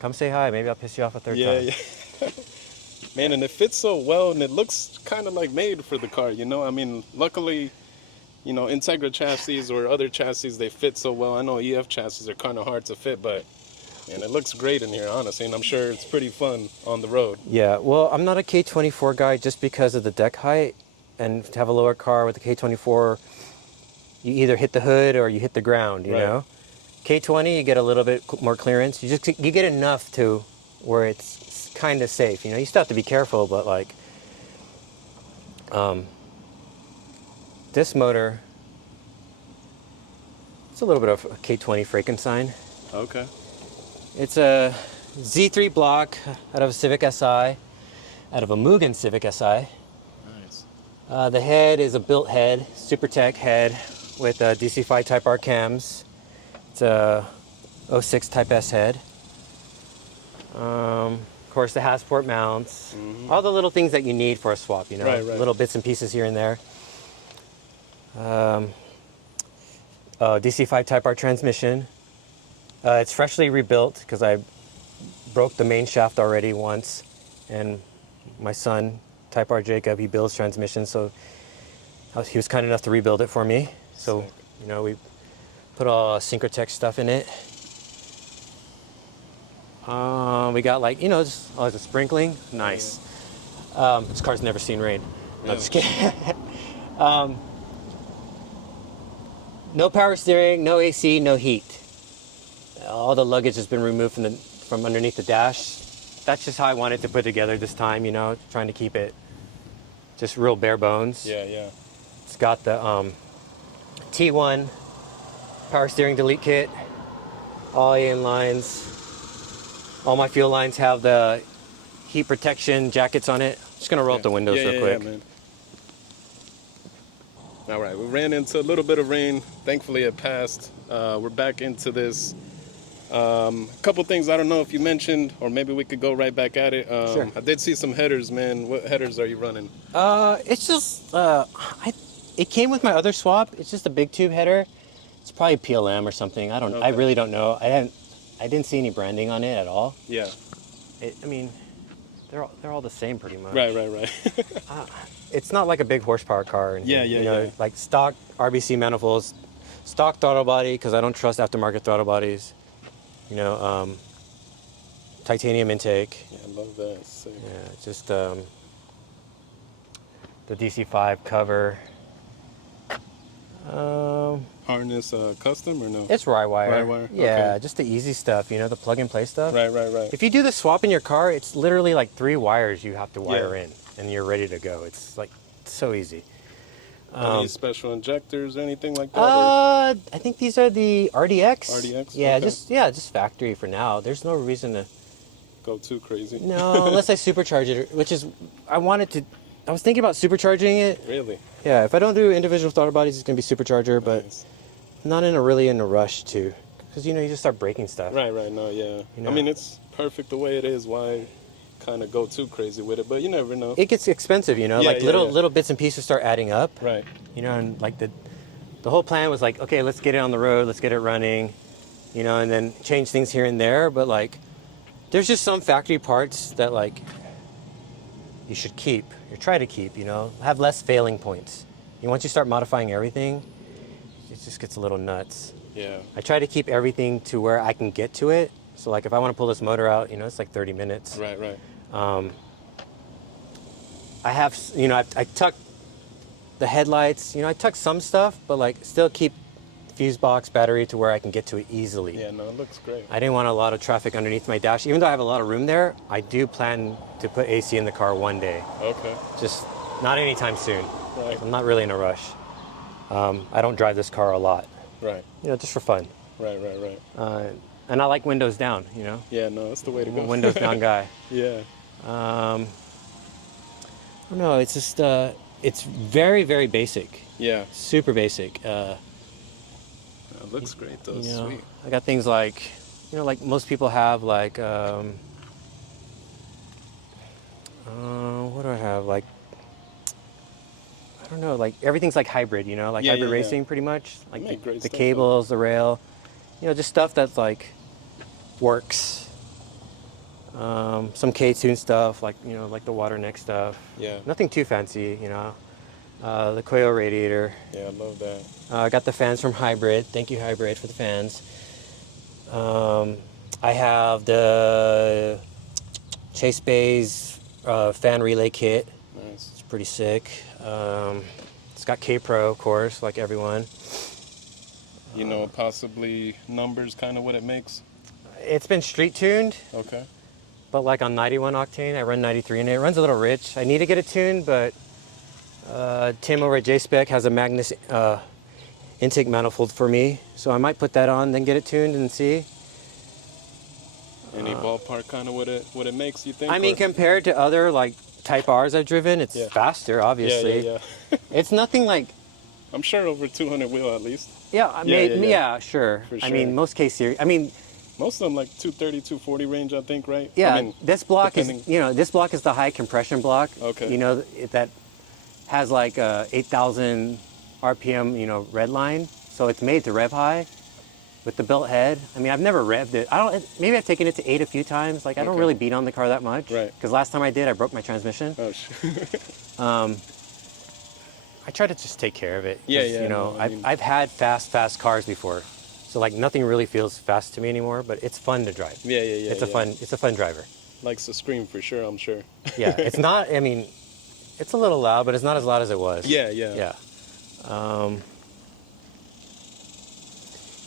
Come say hi, maybe I'll piss you off a third Yeah, time. yeah. Man, and it fits so well, and it looks kind of like made for the car, you know? I mean, luckily, you know, Integra chassis or other chassis, they fit so well. I know EF chassis are kind of hard to fit, but, man, it looks great in here, honestly, and I'm sure it's pretty fun on the road. Yeah, well, I'm not a K24 guy just because of the deck height, and to have a lower car with a K24, you either hit the hood or you hit the ground, you Right. know? K20, you get a little bit more clearance. You get enough to where it's kind of safe. You know, you still have to be careful, but like, this motor, it's a little bit of a K20 Frankenstein. Okay. It's a Z3 block out of a Civic Si, out of a Mugen Civic Si. Nice. The head is a built head, SuperTech head with DC5 Type R cams. It's a 06 Type S head. Of course, the Hasport mounts. All the little things that you need for a swap, you know, Right. little bits and pieces here and there. DC5 Type R transmission. It's freshly rebuilt because I broke the main shaft already once, and my son, Type R Jacob, he builds transmissions, so he was kind enough to rebuild it for me. So, Sick. you know, we put all Synchrotech stuff in it. We got like, you know, just the sprinkling. Nice. This car's never seen rain. No, I'm just kidding. No power steering, no AC, no heat. All the luggage has been removed from underneath the dash. That's just how I wanted to put together this time, you know, trying to keep it just real bare bones. Yeah. It's got the T1 power steering delete kit, all AN lines. All my fuel lines have the heat protection jackets on it. Just gonna roll up the windows real quick. Yeah, man. All right, we ran into a little bit of rain. Thankfully, it passed. We're back into this. A couple things I don't know if you mentioned, or maybe we could go right back at it. Sure. I did see some headers, man. What headers are you running? It's just it came with my other swap. It's just a big tube header. It's probably PLM or something. I Okay. really don't know. I didn't see any branding on it at all. Yeah. I mean, they're all the same pretty much. Right. It's not like a big horsepower car. And, Yeah, you know, yeah. like stock RBC manifolds, stock throttle body, because I don't trust aftermarket throttle bodies. You know, titanium intake. Yeah, I love that. Sick. Yeah, just the DC5 cover. Harness custom or no? It's Rye-wire. Rye-wire? Yeah, Okay. just the easy stuff, you know, the plug-and-play stuff. Right, right, right. If you do the swap in your car, it's literally like 3 wires you have to wire Yeah. in, and you're ready to go. It's like so easy. Any special injectors or anything like that? I think these are the RDX. RDX? Yeah, Okay. just factory for now. There's no reason to Go too crazy? no, unless I supercharge it, which is I was thinking about supercharging it. Really? Yeah, if I don't do individual throttle bodies, it's gonna be supercharger, but Nice. I'm not really in a rush to, because you know you just start breaking stuff. Right, right. No, yeah. You know? I mean, it's perfect the way it is. Why kind of go too crazy with it? But you never know. It gets expensive, you know, Yeah, like yeah, yeah. little bits and pieces start adding up. Right. You know, and like the whole plan was like, okay, let's get it on the road, let's get it running, you know, and then change things here and there. But like, there's just some factory parts that like you should keep, or try to keep, you know, have less failing points. And once you start modifying everything, it just gets a little nuts. Yeah. I try to keep everything to where I can get to it. So like if I want to pull this motor out, you know, it's like 30 minutes. Right, right. I have, you know, I tuck the headlights, you know, I tuck some stuff, but like still keep fuse box, battery to where I can get to it easily. Yeah, no, it looks great. I didn't want a lot of traffic underneath my dash. Even though I have a lot of room there, I do plan to put AC in the car one day. Okay. Just not anytime soon. Right. I'm not really in a rush. I don't drive this car a lot, Right. you know, just for fun. Right, right, right. And I like windows down, you know. Yeah, no, that's the way to I'm go. a windows down guy. Yeah. No, it's just, it's very, very basic. Yeah. Super basic. It looks great though. You know, Sweet. I got things like, you know, like most people have, like, what do I have? Like, I don't know, like everything's like hybrid, you know, like Yeah, hybrid yeah, yeah. racing pretty much. Like Make great the stuff, cables, the rail, you know, just stuff that's like works. Some K-tune stuff, like, you know, like the water neck stuff. Yeah. Nothing too fancy, you know. The coil radiator. Yeah, I love that. I got the fans from Hybrid. Thank you, Hybrid, for the fans. I have the Chase Bay's fan relay kit. Nice. It's pretty sick. It's got K-Pro, of course, like everyone. You know, possibly numbers, kind of what it makes. It's been street tuned, Okay. but like on 91 octane, I run 93 in it. It runs a little rich. I need to get it tuned, but Tim over at JSpec has a Magnus intake manifold for me, so I might put that on, then get it tuned and see. Any ballpark, kind of what it makes, you think? I mean, or- compared to other like Type R's I've driven, it's Yeah. faster, obviously. Yeah, yeah, yeah. It's nothing like, I'm sure over 200 wheel at least. yeah, yeah. Sure. For I sure. mean, most K series. I mean, Most of them like 230, 240 range, I think, right? yeah. I mean, This block depending- is, you know, this block is the high compression block. Okay. You know, that has like 8,000 RPM, you know, red line. So it's made to rev high with the built head. I mean, I've never revved it. Maybe I've taken it to 8 a few times. Like, I don't Okay. really beat on the car that much. Right. Because last time I did, I broke my transmission. Oh, shit. I try to just take care of it. 'cause, Yeah, yeah, You know, no, I mean- I've had fast cars before, so like nothing really feels fast to me anymore. But it's fun to drive. Yeah, yeah, yeah. It's a fun driver. Likes to scream for sure, I'm sure. Yeah, it's not. I mean, it's a little loud, but it's not as loud as it was. Yeah, yeah. Yeah.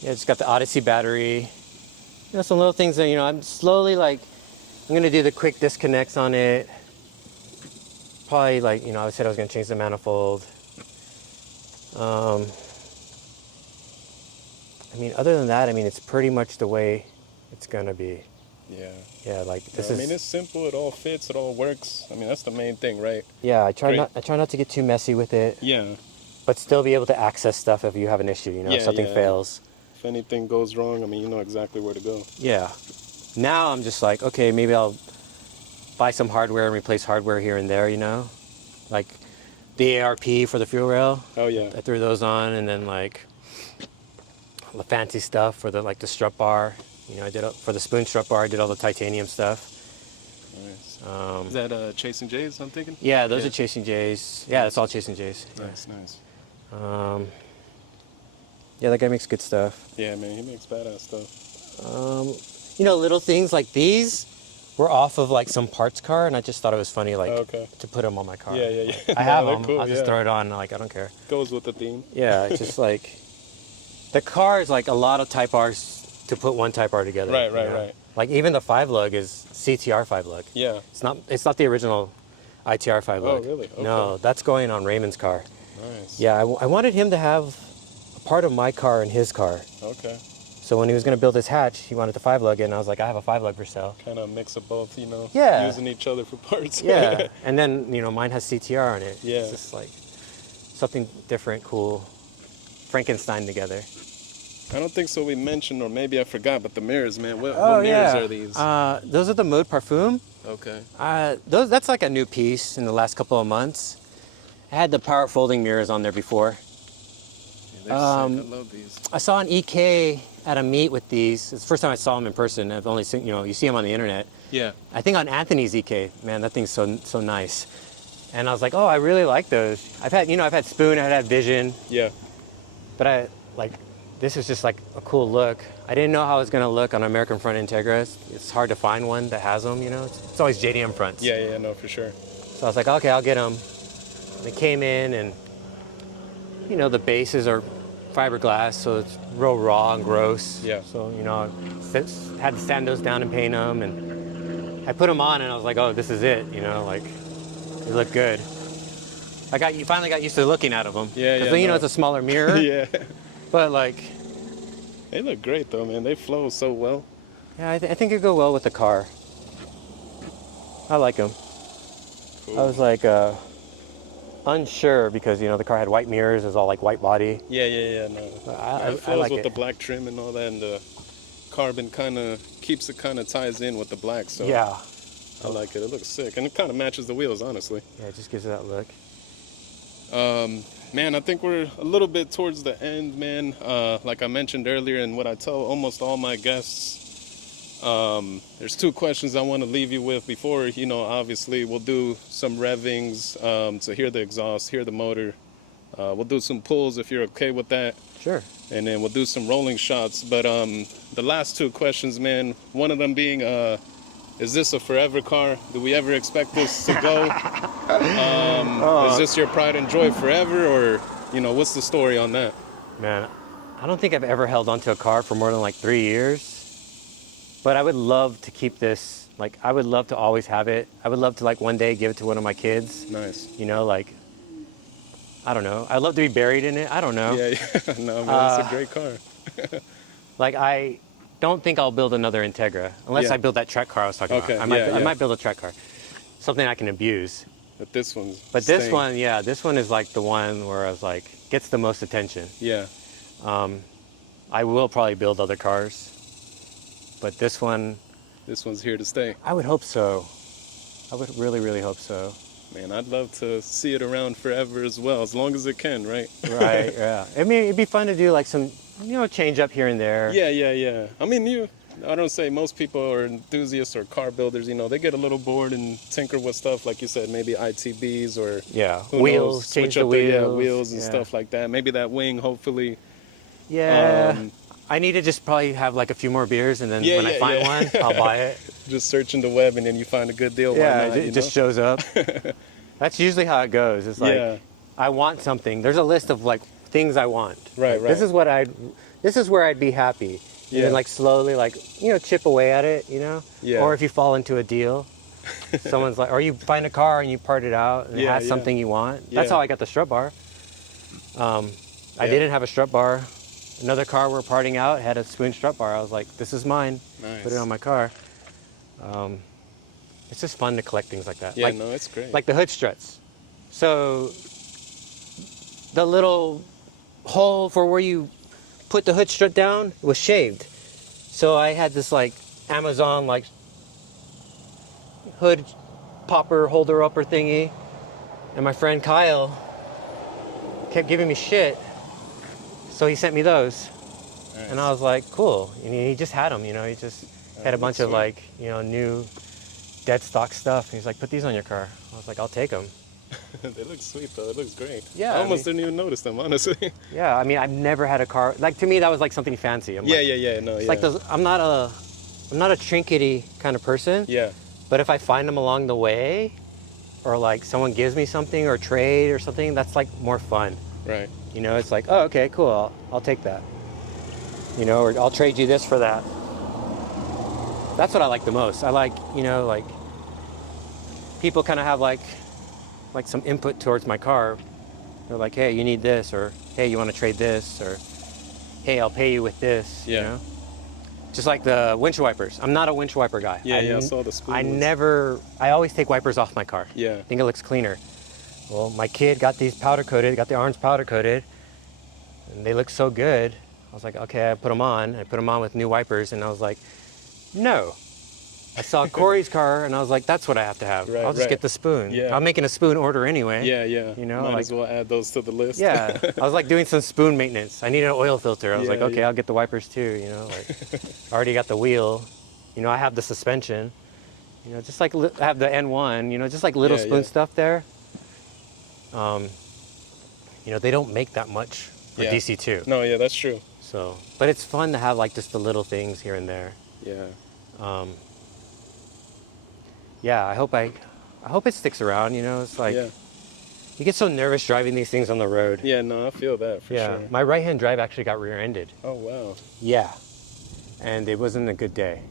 Yeah, just got the Odyssey battery. You know, some little things that, you know, I'm slowly like, I'm gonna do the quick disconnects on it. Probably like, you know, I said I was gonna change the manifold. I mean, other than that, I mean, it's pretty much the way it's gonna be. Yeah. Yeah, like this I is. mean, it's simple. It all fits. It all works. I mean, that's the main thing, right? Yeah, I try great. not to get too messy with it, Yeah. but still be able to access stuff if you have an issue. You know, if Yeah, something yeah. fails. If anything goes wrong, I mean, you know exactly where to go. Yeah. Now I'm just like, okay, maybe I'll buy some hardware and replace hardware here and there. You know, like the ARP for the fuel rail. Oh, yeah. I threw those on, and then like the fancy stuff for the the strut bar. You know, I did for the spoon strut bar. I did all the titanium stuff. Nice. Is that Chasing J's, I'm thinking? Yeah, those Yeah. are Chasing J's. Yeah, that's all Chasing J's. Nice, nice. Yeah, that guy makes good stuff. Yeah, man, he makes badass stuff. You know, little things like these. were off of like some parts car, and I just thought it was funny, like to put them on my car. Yeah. I have No, them. cool, I'll just throw it on. Like I don't care. Goes with the theme. Yeah, it's just like the car is like a lot of Type R's to put one Type R together. Right. Like even the 5-lug is CTR 5-lug. Yeah. It's not the original ITR 5-lug. Oh, really? Okay. No, that's going on Raymond's car. Nice. Yeah, I wanted him to have a part of my car in his car. Okay. So when he was going to build his hatch, he wanted the 5-lug in, and I was like, I have a 5-lug for sale. Kind of mix of both, you know, Yeah. using each other for parts. Yeah, and then, you know, mine has CTR on it. Yeah. It's just like something different, cool, Frankenstein together. I don't think so we mentioned, or maybe I forgot, but the mirrors, man. What Oh, mirrors yeah. are these? Those are the Mode Parfum. Okay. That's like a new piece in the last couple of months. I had the power folding mirrors on there before. Yeah, they're sick. I love these. I saw an EK at a meet with these. It's the first time I saw them in person. I've only seen, you know, you see them on the internet. Yeah. I think on Anthony's EK, man, that thing's so nice. And I was like, oh, I really like those. I've had Spoon, I've had Vision. Yeah. But this is just like a cool look. I didn't know how it was gonna look on American front Integras. It's hard to find one that has them, you know? It's always JDM fronts. Yeah, no, for sure. So I was like, okay, I'll get them. They came in and, you know, the bases are fiberglass, so it's real raw and gross. Yeah. So, you know, had to sand those down and paint them. And I put them on and I was like, oh, this is it, you know, like, they look good. You finally got used to looking out of them. Yeah. Because, you know, it's a smaller mirror. Yeah. But, like... They look great, though, man. They flow so well. Yeah, I think it'd go well with the car. I like them. Cool. I was, like, unsure because, you know, the car had white mirrors. It was all, like, white body. Yeah, no. I it flows like with it. the black trim and all that, and the carbon kind of ties in with the black, so Yeah. I like it. It looks sick, and it kind of matches the wheels, honestly. Yeah, it just gives it that look. Man, I think we're a little bit towards the end, man. Like I mentioned earlier, and what I tell almost all my guests, there's two questions I want to leave you with before, you know, obviously we'll do some revvings to hear the exhaust, hear the motor. We'll do some pulls if you're okay with that. Sure. And then we'll do some rolling shots. But the last two questions, man, one of them being, is this a forever car? Do we ever expect this to go? Is this your pride and joy forever? Or, you know, what's the story on that? Man, I don't think I've ever held onto a car for more than like 3 years. But I would love to keep this. Like, I would love to always have it. I would love to, like, one day give it to one of my kids. Nice. You know, like, I don't know. I'd love to be buried in it. I don't know. Yeah. No, man, it's a great car. Like, I don't think I'll build another Integra. Unless Yeah. I build that track car I was talking Okay, about. I yeah. might build a track car. Something I can abuse. But this one's But staying. this one is like the one where I was like, gets the most attention. Yeah. I will probably build other cars. But this one's here to stay. I would hope so. I would really, really hope so. Man, I'd love to see it around forever as well, as long as it can, right? Right, yeah. I mean, it'd be fun to do like some, you know, change up here and there. Yeah. I mean, I don't say most people are enthusiasts or car builders, you know, they get a little bored and tinker with stuff, like you said, maybe ITBs or Yeah, who wheels, knows, change switch the up wheels. wheels and yeah. stuff like that. Maybe that wing, hopefully. Yeah. I need to just probably have like a few more beers, and then when I find one, I'll buy it. Just searching the web, and then you find a good deal. Yeah, why not, it just shows up. That's usually how it goes. It's like, I want something. There's a list of like things I want. Right. This is where I'd be happy. Yeah. And then like slowly, like, you know, chip away at it, you know? Yeah. Or if you fall into a deal, someone's like, or you find a car and you part it out and it has something you want. That's Yeah. how I got the strut bar. I didn't have a strut bar. Another car we're parting out had a Spoon strut bar. I was like, this is mine. Nice. Put it on my car. It's just fun to collect things like that. Yeah, no, it's great. Like the hood struts. So the little hole for where you put the hood strut down was shaved. So I had this like Amazon like hood popper holder upper thingy, and my friend Kyle kept giving me shit. So he sent me those. Nice. And I was like, cool. And he just had them, you know, he just had a bunch of sweet. like, you know, new dead stock stuff. And he's like, put these on your car. I was like, I'll take them. They look sweet, though. It looks great. Yeah, I almost didn't even notice them, honestly. Yeah, I mean, I've never had a car. Like, to me, that was like something fancy. I'm like, Yeah. No, it's like those, I'm not a trinkety kind of person. Yeah. But if I find them along the way, or like someone gives me something or trade or something, that's like more fun. Right. You know, it's like, oh, okay, cool, I'll take that. You know, or I'll trade you this for that. That's what I like the most. I like, you know, like people kind of have like some input towards my car. They're like, hey, you need this, or hey, you want to trade this, or hey, I'll pay you with this. Yeah. You know, just like the windshield wipers. I'm not a windshield wiper guy. Yeah, I saw the spoon ones. I always take wipers off my car. Yeah. I think it looks cleaner. Well, my kid got these powder coated, got the orange powder coated, and they look so good. I was like, okay, I put them on. I put them on with new wipers, and I was like, no. I saw Corey's car, and I was like, that's what I have to have. Right, I'll just get the spoon. Yeah. I'm making a spoon order anyway. Yeah. You know, might like, as well add those to the list. yeah. I was like doing some spoon maintenance. I needed an oil filter. I was like, okay, yeah. I'll get the wipers too. You know, like I already got the wheel. You know, I have the suspension. You know, just like I have the N1. You know, just like little spoon stuff there. You know, they don't make that much for DC2. No, yeah, that's true. So, but it's fun to have like just the little things here and there. Yeah. Yeah, I hope it sticks around. You know, it's like you get so nervous driving these things on the road. Yeah, no, I feel that for sure. My right-hand drive actually got rear-ended. Oh wow. Yeah, and it wasn't a good day.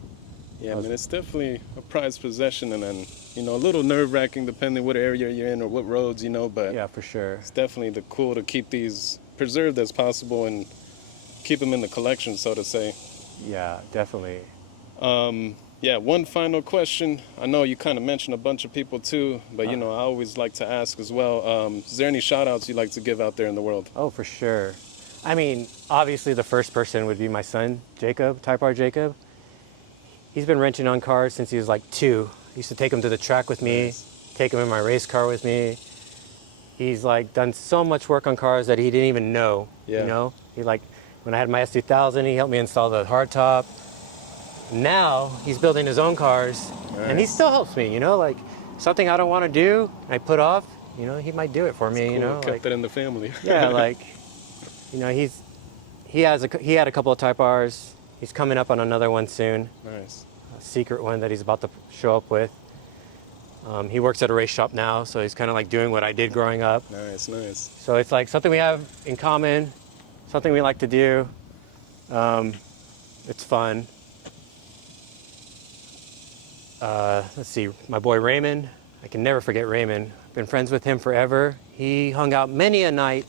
Yeah, man, it's definitely a prized possession, and then, you know, a little nerve-wracking depending what area you're in or what roads, you know, but yeah, for sure. It's definitely cool to keep these preserved as possible and keep them in the collection, so to say. Yeah, definitely. Yeah, one final question. I know you kind of mentioned a bunch of people too, but you know, I always like to ask as well, is there any shout outs you'd like to give out there in the world? Oh, for sure. I mean, obviously the first person would be my son, Jacob, Type R Jacob. He's been wrenching on cars since he was like 2. I used to take him to the track with me, take him in my race car with me. He's like done so much work on cars that he didn't even know, you know? He like, when I had my S2000, he helped me install the hardtop. Now he's building his own cars, and he still helps me, you know, like something I don't want to do, I put off, you know, he might do it for me, cool. You know. Kept it in the family. Yeah, like, you know, he had a couple of Type Rs. He's coming up on another one soon. Nice. A secret one that he's about to show up with. He works at a race shop now, so he's kind of like doing what I did growing up. Nice, nice. So it's like something we have in common, something we like to do. It's fun. Let's see, my boy Raymond. I can never forget Raymond. Been friends with him forever. He hung out many a night,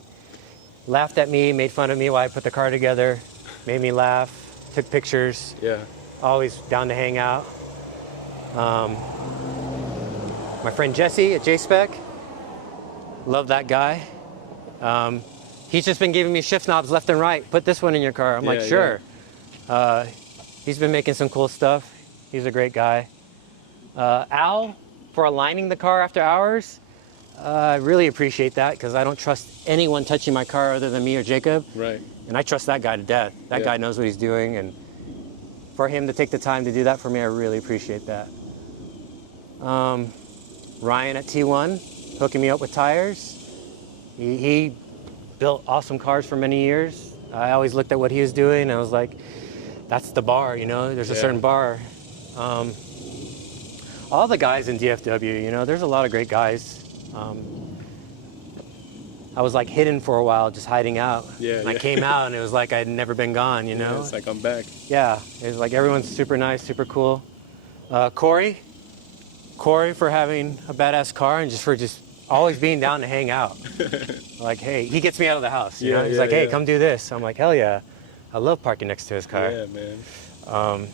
laughed at me, made fun of me while I put the car together, made me laugh, took pictures. Yeah. Always down to hang out. My friend Jesse at J-Spec, love that guy. He's just been giving me shift knobs left and right. Put this one in your car. I'm like, sure. He's been making some cool stuff. He's a great guy. Al, for aligning the car after hours, I really appreciate that because I don't trust anyone touching my car other than me or Jacob. Right. And I trust that guy to death. That guy knows what he's doing, and for him to take the time to do that for me, I really appreciate that. Ryan at T1, hooking me up with tires. He built awesome cars for many years. I always looked at what he was doing, and I was like, that's the bar, you know? There's a certain bar. All the guys in DFW, you know, there's a lot of great guys. I was like hidden for a while, just hiding out. And I came out and it was like I'd never been gone, you know? It's like I'm back. Yeah, it was like everyone's super nice, super cool. Corey for having a badass car and for always being down to hang out. Like, hey, he gets me out of the house, you know? He's like, hey, come do this. I'm like, hell yeah. I love parking next to his car. Yeah, man.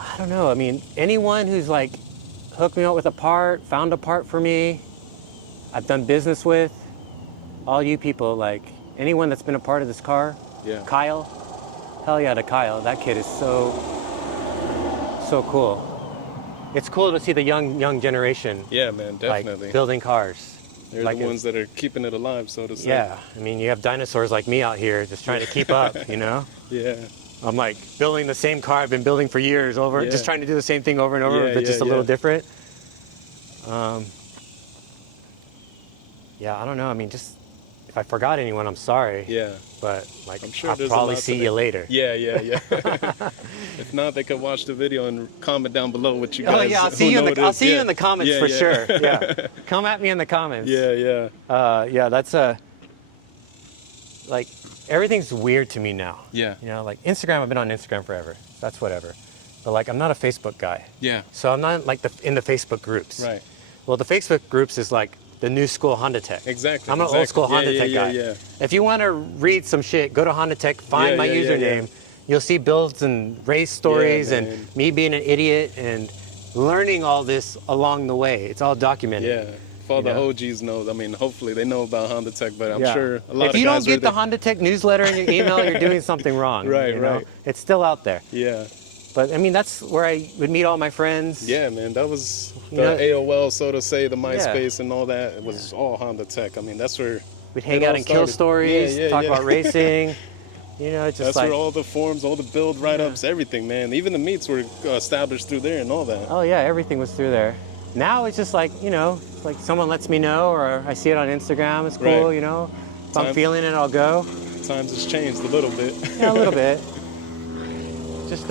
I don't know, I mean, anyone who's like hooked me up with a part, found a part for me, I've done business with, all you people, like anyone that's been a part of this car. Kyle, hell yeah to Kyle. That kid is so cool. It's cool to see the young generation. Yeah, man, definitely. Like, building cars. They're like the ones that are keeping it alive, so to say. Yeah, I mean, you have dinosaurs like me out here just trying to keep up, you know? Yeah. I'm like building the same car I've been building for years just trying to do the same thing over and over, but just a little different. Yeah, I don't know. I mean, just if I forgot anyone, I'm sorry. Yeah. But like, I'm sure I'll there's a probably lot see today. you later. Yeah. If not, they can watch the video and comment down below what you guys. Oh yeah, I'll see you in the comments for sure. Yeah, come at me in the comments. Yeah. Yeah, that's like everything's weird to me now. Yeah. You know, like Instagram, I've been on Instagram forever. That's whatever. But like, I'm not a Facebook guy. Yeah. So I'm not like in the Facebook groups. Right. Well, the Facebook groups is like the new school Honda Tech. Exactly. I'm an old school Honda Tech guy. Yeah. If you want to read some shit, go to Honda Tech, find my username. You'll see builds and race stories and me being an idiot and learning all this along the way. It's all documented. Yeah. If all the OGs know, I mean, hopefully they know about Honda Tech, but I'm sure a lot of guys. If you don't get the Honda Tech newsletter in your email, you're doing something wrong. Right, you know? right. It's still out there. Yeah. But I mean, that's where I would meet all my friends. Yeah, man, that was the AOL, so to say, the MySpace and all that. It was all Honda Tech. I mean, that's where we'd hang out and kill stories, talk about racing. You know, it's just that's where all the forums, all the build write-ups, everything, man. Even the meets were established through there and all that. Oh yeah, everything was through there. Now it's just like, you know, like someone lets me know, or I see it on Instagram. It's cool, you know. If I'm feeling it, I'll go. Times has changed a little bit. Yeah, a little bit. Just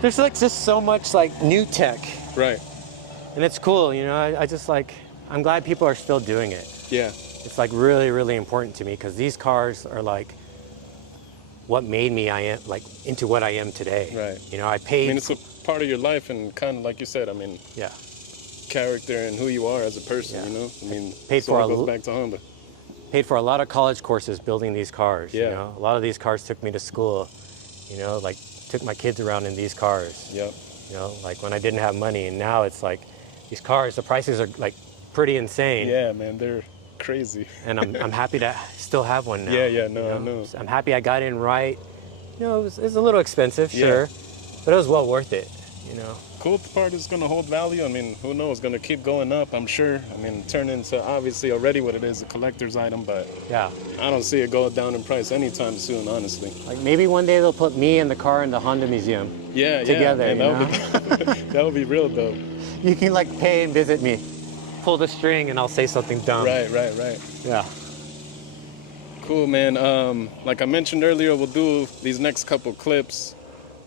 there's like just so much like new tech. Right. And it's cool, you know. I just like, I'm glad people are still doing it. Yeah. It's like really, really important to me because these cars are like what made me into what I am today. Right. You know, I paid. I mean, it's a part of your life and kind of like you said, I mean, character and who you are as a person, you know? I mean, paid for goes back to Honda. Paid for a lot of college courses building these cars, Yeah. you know? A lot of these cars took me to school, you know, like took my kids around in these cars. Yep. You know, like when I didn't have money, and now it's like these cars, the prices are like pretty insane. Yeah, man, they're crazy. And I'm happy to still have one now. I know. You know? I'm happy I got in right. You know, it was a little expensive, sure, but it was well worth it, you know. Cool part is going to hold value. I mean, who knows? Going to keep going up, I'm sure. I mean, turn into obviously already what it is, a collector's item, but yeah, I don't see it go down in price anytime soon, honestly. Like maybe one day they'll put me and the car in the Honda Museum. Together. Man, that would be real dope. You can like pay and visit me, pull the string, and I'll say something dumb. Right. Yeah. Cool, man. Like I mentioned earlier, we'll do these next couple clips.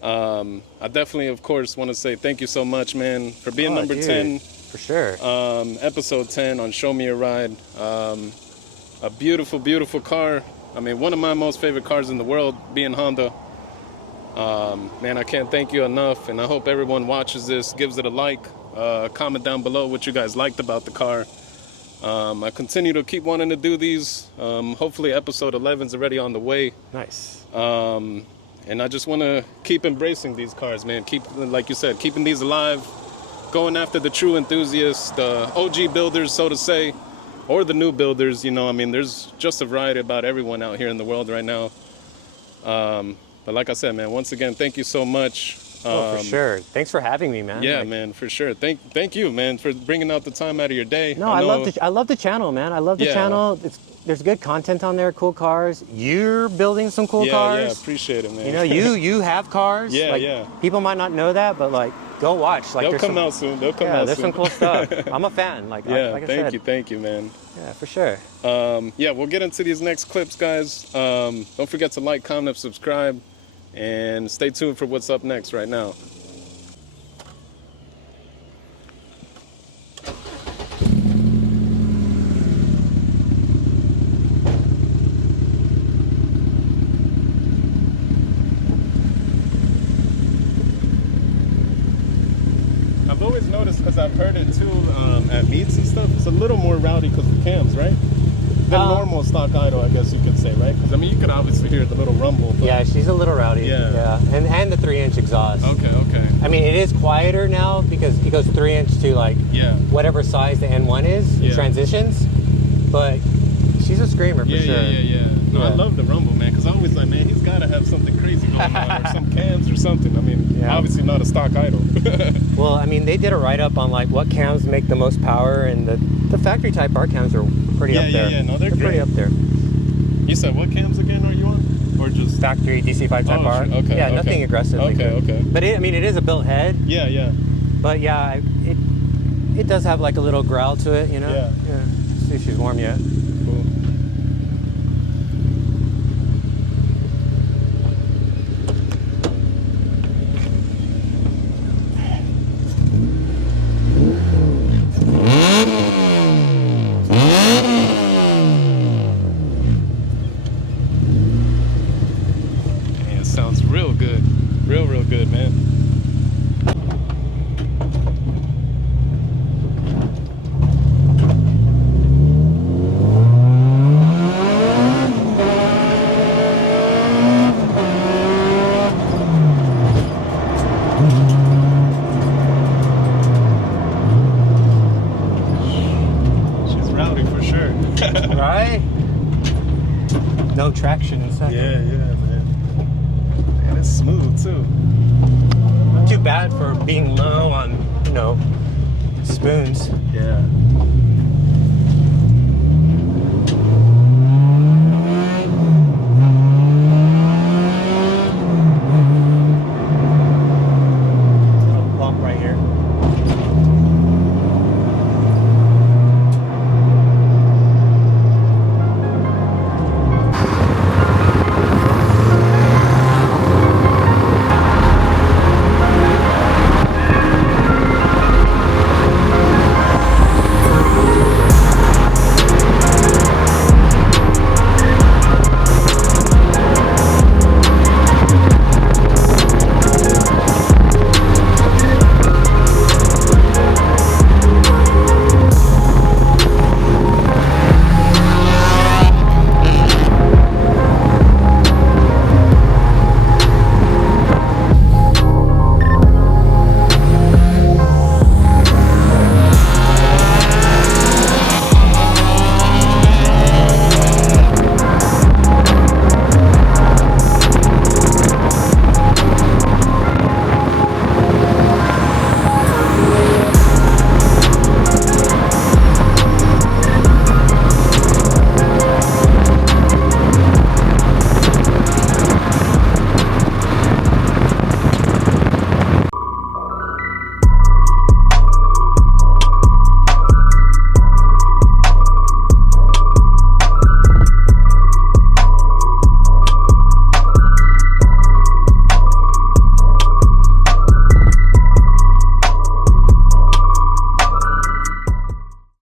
I definitely, of course, want to say thank you so much, man, for being number 10. For sure. Episode 10 on Show Me a Ride. A beautiful, beautiful car. I mean, one of my most favorite cars in the world, being Honda. Man, I can't thank you enough, and I hope everyone watches this, gives it a like, comment down below what you guys liked about the car. I continue to keep wanting to do these. Hopefully episode 11 is already on the way. Nice. And I just want to keep embracing these cars, man. Keep, like you said, keeping these alive, going after the true enthusiasts, the OG builders, so to say, or the new builders. You know, I mean, there's just a variety about everyone out here in the world right now. But like I said, man, once again, thank you so much. For sure. Thanks for having me, man. Yeah, man, for sure. Thank you, man, for bringing out the time out of your day. No, I love the channel, man. I love the channel. There's good content on there, cool cars. You're building some cool cars. Yeah, appreciate it, man. You know, you have cars. People might not know that, but like, go watch. Like, they'll come out soon. There's some cool stuff. I'm a fan. Like, like I said. Thank you, man. Yeah, for sure. We'll get into these next clips, guys. Don't forget to like, comment, subscribe, and stay tuned for what's up next right now. I've always noticed, because I've heard it too at meets and stuff, it's a little more rowdy because of cams, right? Than normal stock idle, I guess you could say, right? Because I mean, you could obviously hear the little rumble. But... Yeah, she's a little rowdy. Yeah. And the 3-inch exhaust. Okay. I mean, it is quieter now because it goes 3-inch to like whatever size the N1 is. It transitions, but she's a screamer for sure. No, I love the rumble, man, because I always like, man, he's got to have something crazy going on, or some cams or something. I mean, obviously not a stock idle. Well, I mean, they did a write-up on like what cams make the most power, and the factory Type R cams are pretty up there. No, they're pretty up there. You said what cams again are you on? Or just factory DC5 Type R? Okay. Yeah, nothing aggressive. Okay. But I mean, it is a built head. Yeah. But yeah, it does have like a little growl to it, you know. Yeah. See if she's warm yet. Cool. okay. No traction inside. Yeah, man. And it's smooth too. Not too bad for being low on, spoons. Yeah.